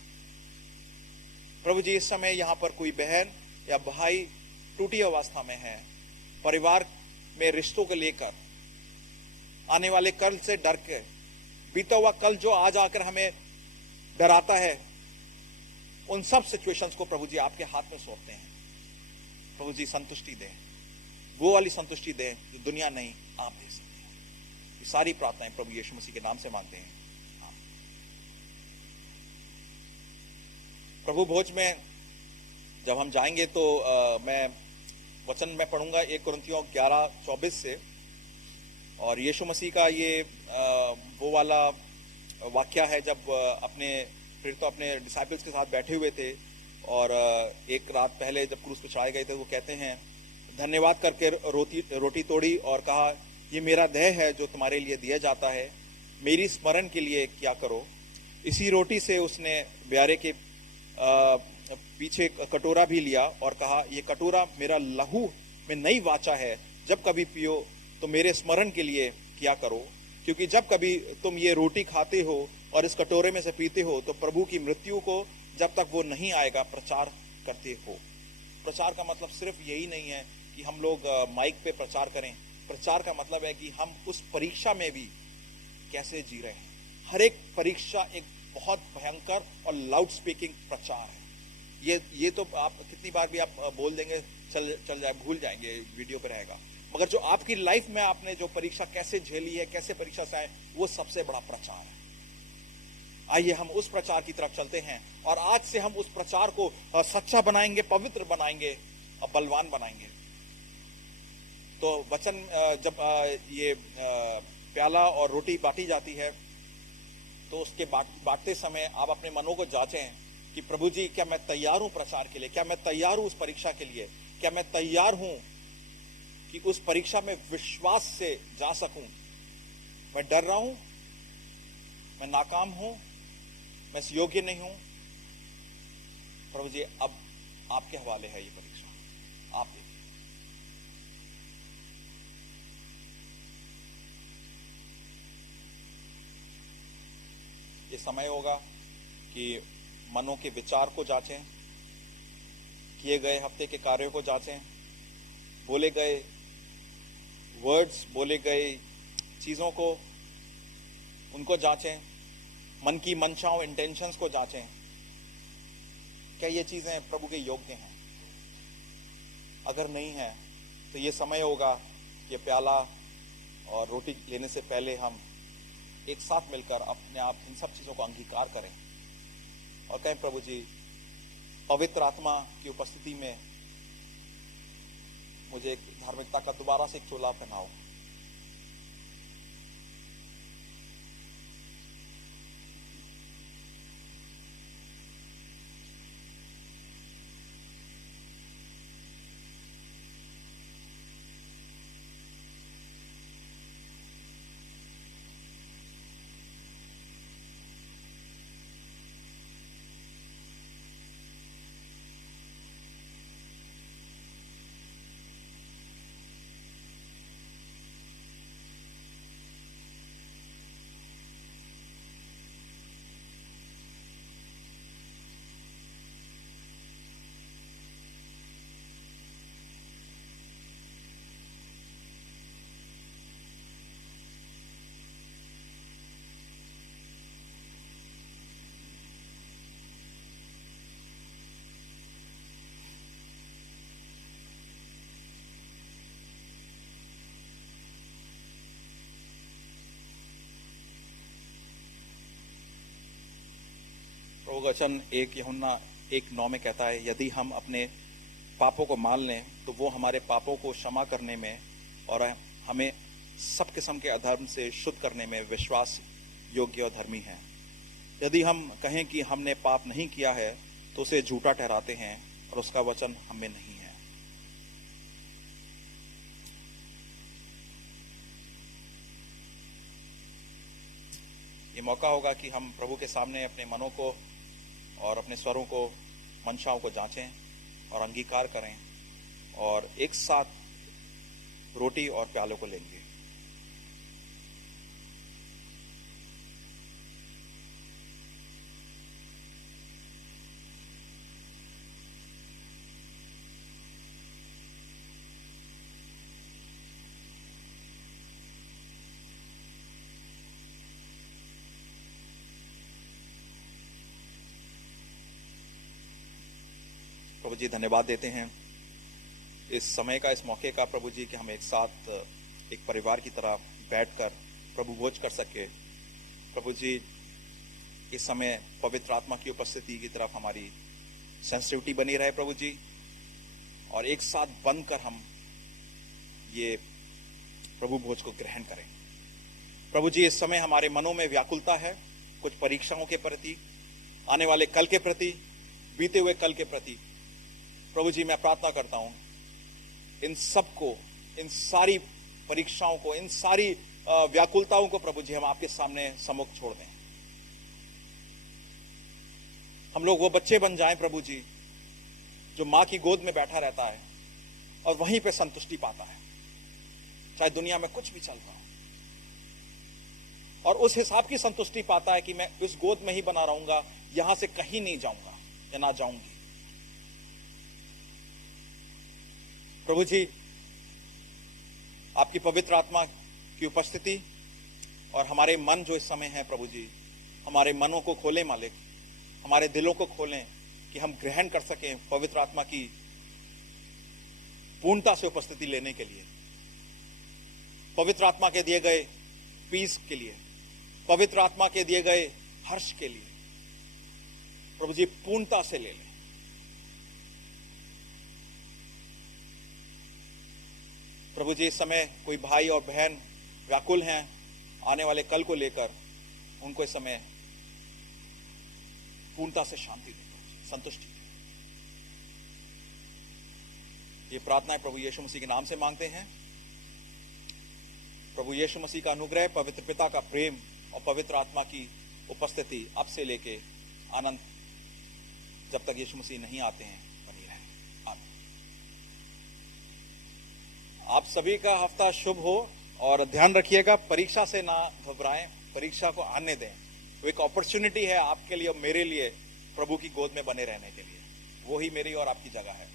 प्रभु जी, इस समय यहां पर कोई बहन या भाई टूटी अवस्था में है, परिवार में रिश्तों को लेकर, आने वाले कल से डर के, बीता हुआ कल जो आज आकर हमें डराता है, उन सब सिचुएशंस को प्रभु जी आपके हाथ में सौंपते हैं। प्रभु जी संतुष्टि दें, वो वाली संतुष्टि दें जो दुनिया नहीं आप दे सकते हैं। ये सारी प्रार्थनाएं प्रभु यीशु मसीह के नाम से मांगते हैं। प्रभु भोज में जब हम जाएंगे तो मैं वचन में पढ़ूंगा 1 कुरिन्थियों 11:24 से, और यीशु मसीह का ये वो वाला वाक्य है जब फिर तो अपने डिसाइपल्स के साथ बैठे हुए थे, और एक रात पहले जब क्रूस पे चढ़ाए गए थे, वो कहते हैं, धन्यवाद करके रोटी तोड़ी और कहा, ये मेरा देह है जो तुम्हारे लिए दिया जाता है, मेरी स्मरण के लिए क्या करो। इसी रोटी से उसने ब्यारे के पीछे कटोरा भी लिया और कहा, ये कटोरा मेरा लहू में नई वाचा है, जब कभी पियो तो मेरे स्मरण के लिए क्या करो। क्योंकि जब कभी तुम ये रोटी खाते हो और इस कटोरे में से पीते हो, तो प्रभु की मृत्यु को जब तक वो नहीं आएगा प्रचार करते हो। प्रचार का मतलब सिर्फ यही नहीं है कि हम लोग माइक पे प्रचार करें। प्रचार का मतलब है कि हम उस परीक्षा में भी कैसे जी रहे हैं। हर एक परीक्षा एक बहुत भयंकर और लाउड स्पीकिंग प्रचार है। ये तो आप कितनी बार भी आप बोल देंगे, चल जाए, भूल जाएंगे, वीडियो पे रहेगा। मगर जो आपकी लाइफ में आपने जो परीक्षा कैसे झेली है, कैसे परीक्षा से आए, वो सबसे बड़ा प्रचार है। आइए हम उस प्रचार की तरफ चलते हैं और आज से हम उस प्रचार को सच्चा बनाएंगे, पवित्र बनाएंगे और बलवान बनाएंगे। तो वचन जब ये प्याला और रोटी बांटी जाती है तो उसके बांटते समय आप अपने मनों को जांचें कि प्रभु जी, क्या मैं तैयार हूं प्रचार के लिए? क्या मैं तैयार हूं उस परीक्षा के लिए? क्या मैं तैयार हूं कि उस परीक्षा में विश्वास से जा सकूं? मैं डर रहा हूं, मैं नाकाम हूं, मैं इस योग्य नहीं हूं। प्रभु जी, अब आपके हवाले है ये परीक्षा, आप देखिए। ये समय होगा कि मनों के विचार को जांचें, किए गए हफ्ते के कार्यों को जांचें, बोले गए वर्ड्स, बोले गए चीजों को, उनको जांचें, मन की मंशाओं, इंटेंशंस को जांचें। क्या ये चीजें प्रभु के योग्य हैं? अगर नहीं है तो ये समय होगा, ये प्याला और रोटी लेने से पहले हम एक साथ मिलकर अपने आप इन सब चीजों को अंगीकार करें और कहें, प्रभु जी, पवित्र आत्मा की उपस्थिति में मुझे एक धार्मिकता का दोबारा से एक चोला पहनाओ। प्रभु वचन 1 यूहन्ना 1:9 में कहता है, यदि हम अपने पापों को मान लें तो वो हमारे पापों को क्षमा करने में और हमें सब किस्म के अधर्म से शुद्ध करने में विश्वास योग्य और धर्मी है। यदि हम कहें कि हमने पाप नहीं किया है तो उसे झूठा ठहराते हैं और उसका वचन हमें नहीं है। ये मौका होगा कि हम प्रभु के सामने अपने मनों को और अपने स्वरों को, मंशाओं को जांचें और अंगीकार करें और एक साथ रोटी और प्यालों को लेंगे। प्रभु जी, धन्यवाद देते हैं इस समय का, इस मौके का प्रभु जी, कि हम एक साथ एक परिवार की तरह बैठकर प्रभु भोज कर सके। प्रभु जी, इस समय पवित्र आत्मा की उपस्थिति की तरफ हमारी सेंसिटिविटी बनी रहे प्रभु जी, और एक साथ बनकर हम ये प्रभु भोज को ग्रहण करें। प्रभु जी, इस समय हमारे मनों में व्याकुलता है, कुछ परीक्षाओं के प्रति, आने वाले कल के प्रति, बीते हुए कल के प्रति। प्रभु जी, मैं प्रार्थना करता हूं इन सबको, इन सारी परीक्षाओं को, इन सारी व्याकुलताओं को प्रभु जी हम आपके सामने सम्मुख छोड़ दें। हम लोग वो बच्चे बन जाएं प्रभु जी जो मां की गोद में बैठा रहता है और वहीं पे संतुष्टि पाता है, चाहे दुनिया में कुछ भी चल रहा हो, और उस हिसाब की संतुष्टि पाता है कि मैं इस गोद में ही बना रहूंगा, यहां से कहीं नहीं जाऊंगा या ना जाऊंगी। प्रभु जी, आपकी पवित्र आत्मा की उपस्थिति और हमारे मन जो इस समय है प्रभु जी, हमारे मनों को खोलें मालिक, हमारे दिलों को खोलें कि हम ग्रहण कर सकें पवित्र आत्मा की पूर्णता से उपस्थिति लेने के लिए, पवित्र आत्मा के दिए गए पीस के लिए, पवित्र आत्मा के दिए गए हर्ष के लिए प्रभु जी पूर्णता से ले लें। प्रभु जी इस समय कोई भाई और बहन व्याकुल हैं आने वाले कल को लेकर, उनको इस समय पूर्णता से शांति दें, संतुष्टि दें। ये प्रार्थनाएं प्रभु यीशु मसीह के नाम से मांगते हैं। प्रभु यीशु मसीह का अनुग्रह, पवित्र पिता का प्रेम और पवित्र आत्मा की उपस्थिति अब से लेके अनंत, जब तक यीशु मसीह नहीं आते हैं, बनी रहे। आमीन। आप सभी का हफ्ता शुभ हो और ध्यान रखिएगा, परीक्षा से ना घबराएं, परीक्षा को आने दें। वो एक अपॉर्चुनिटी है आपके लिए और मेरे लिए प्रभु की गोद में बने रहने के लिए। वो ही मेरी और आपकी जगह है।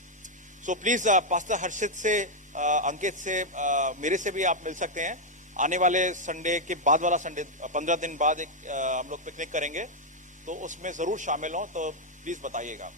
सो प्लीज पास्टर हर्षित से, अंकित से, मेरे से भी आप मिल सकते हैं। आने वाले संडे के बाद वाला संडे 15 दिन बाद एक हम लोग पिकनिक करेंगे, तो उसमें जरूर शामिल हो, तो प्लीज बताइएगा।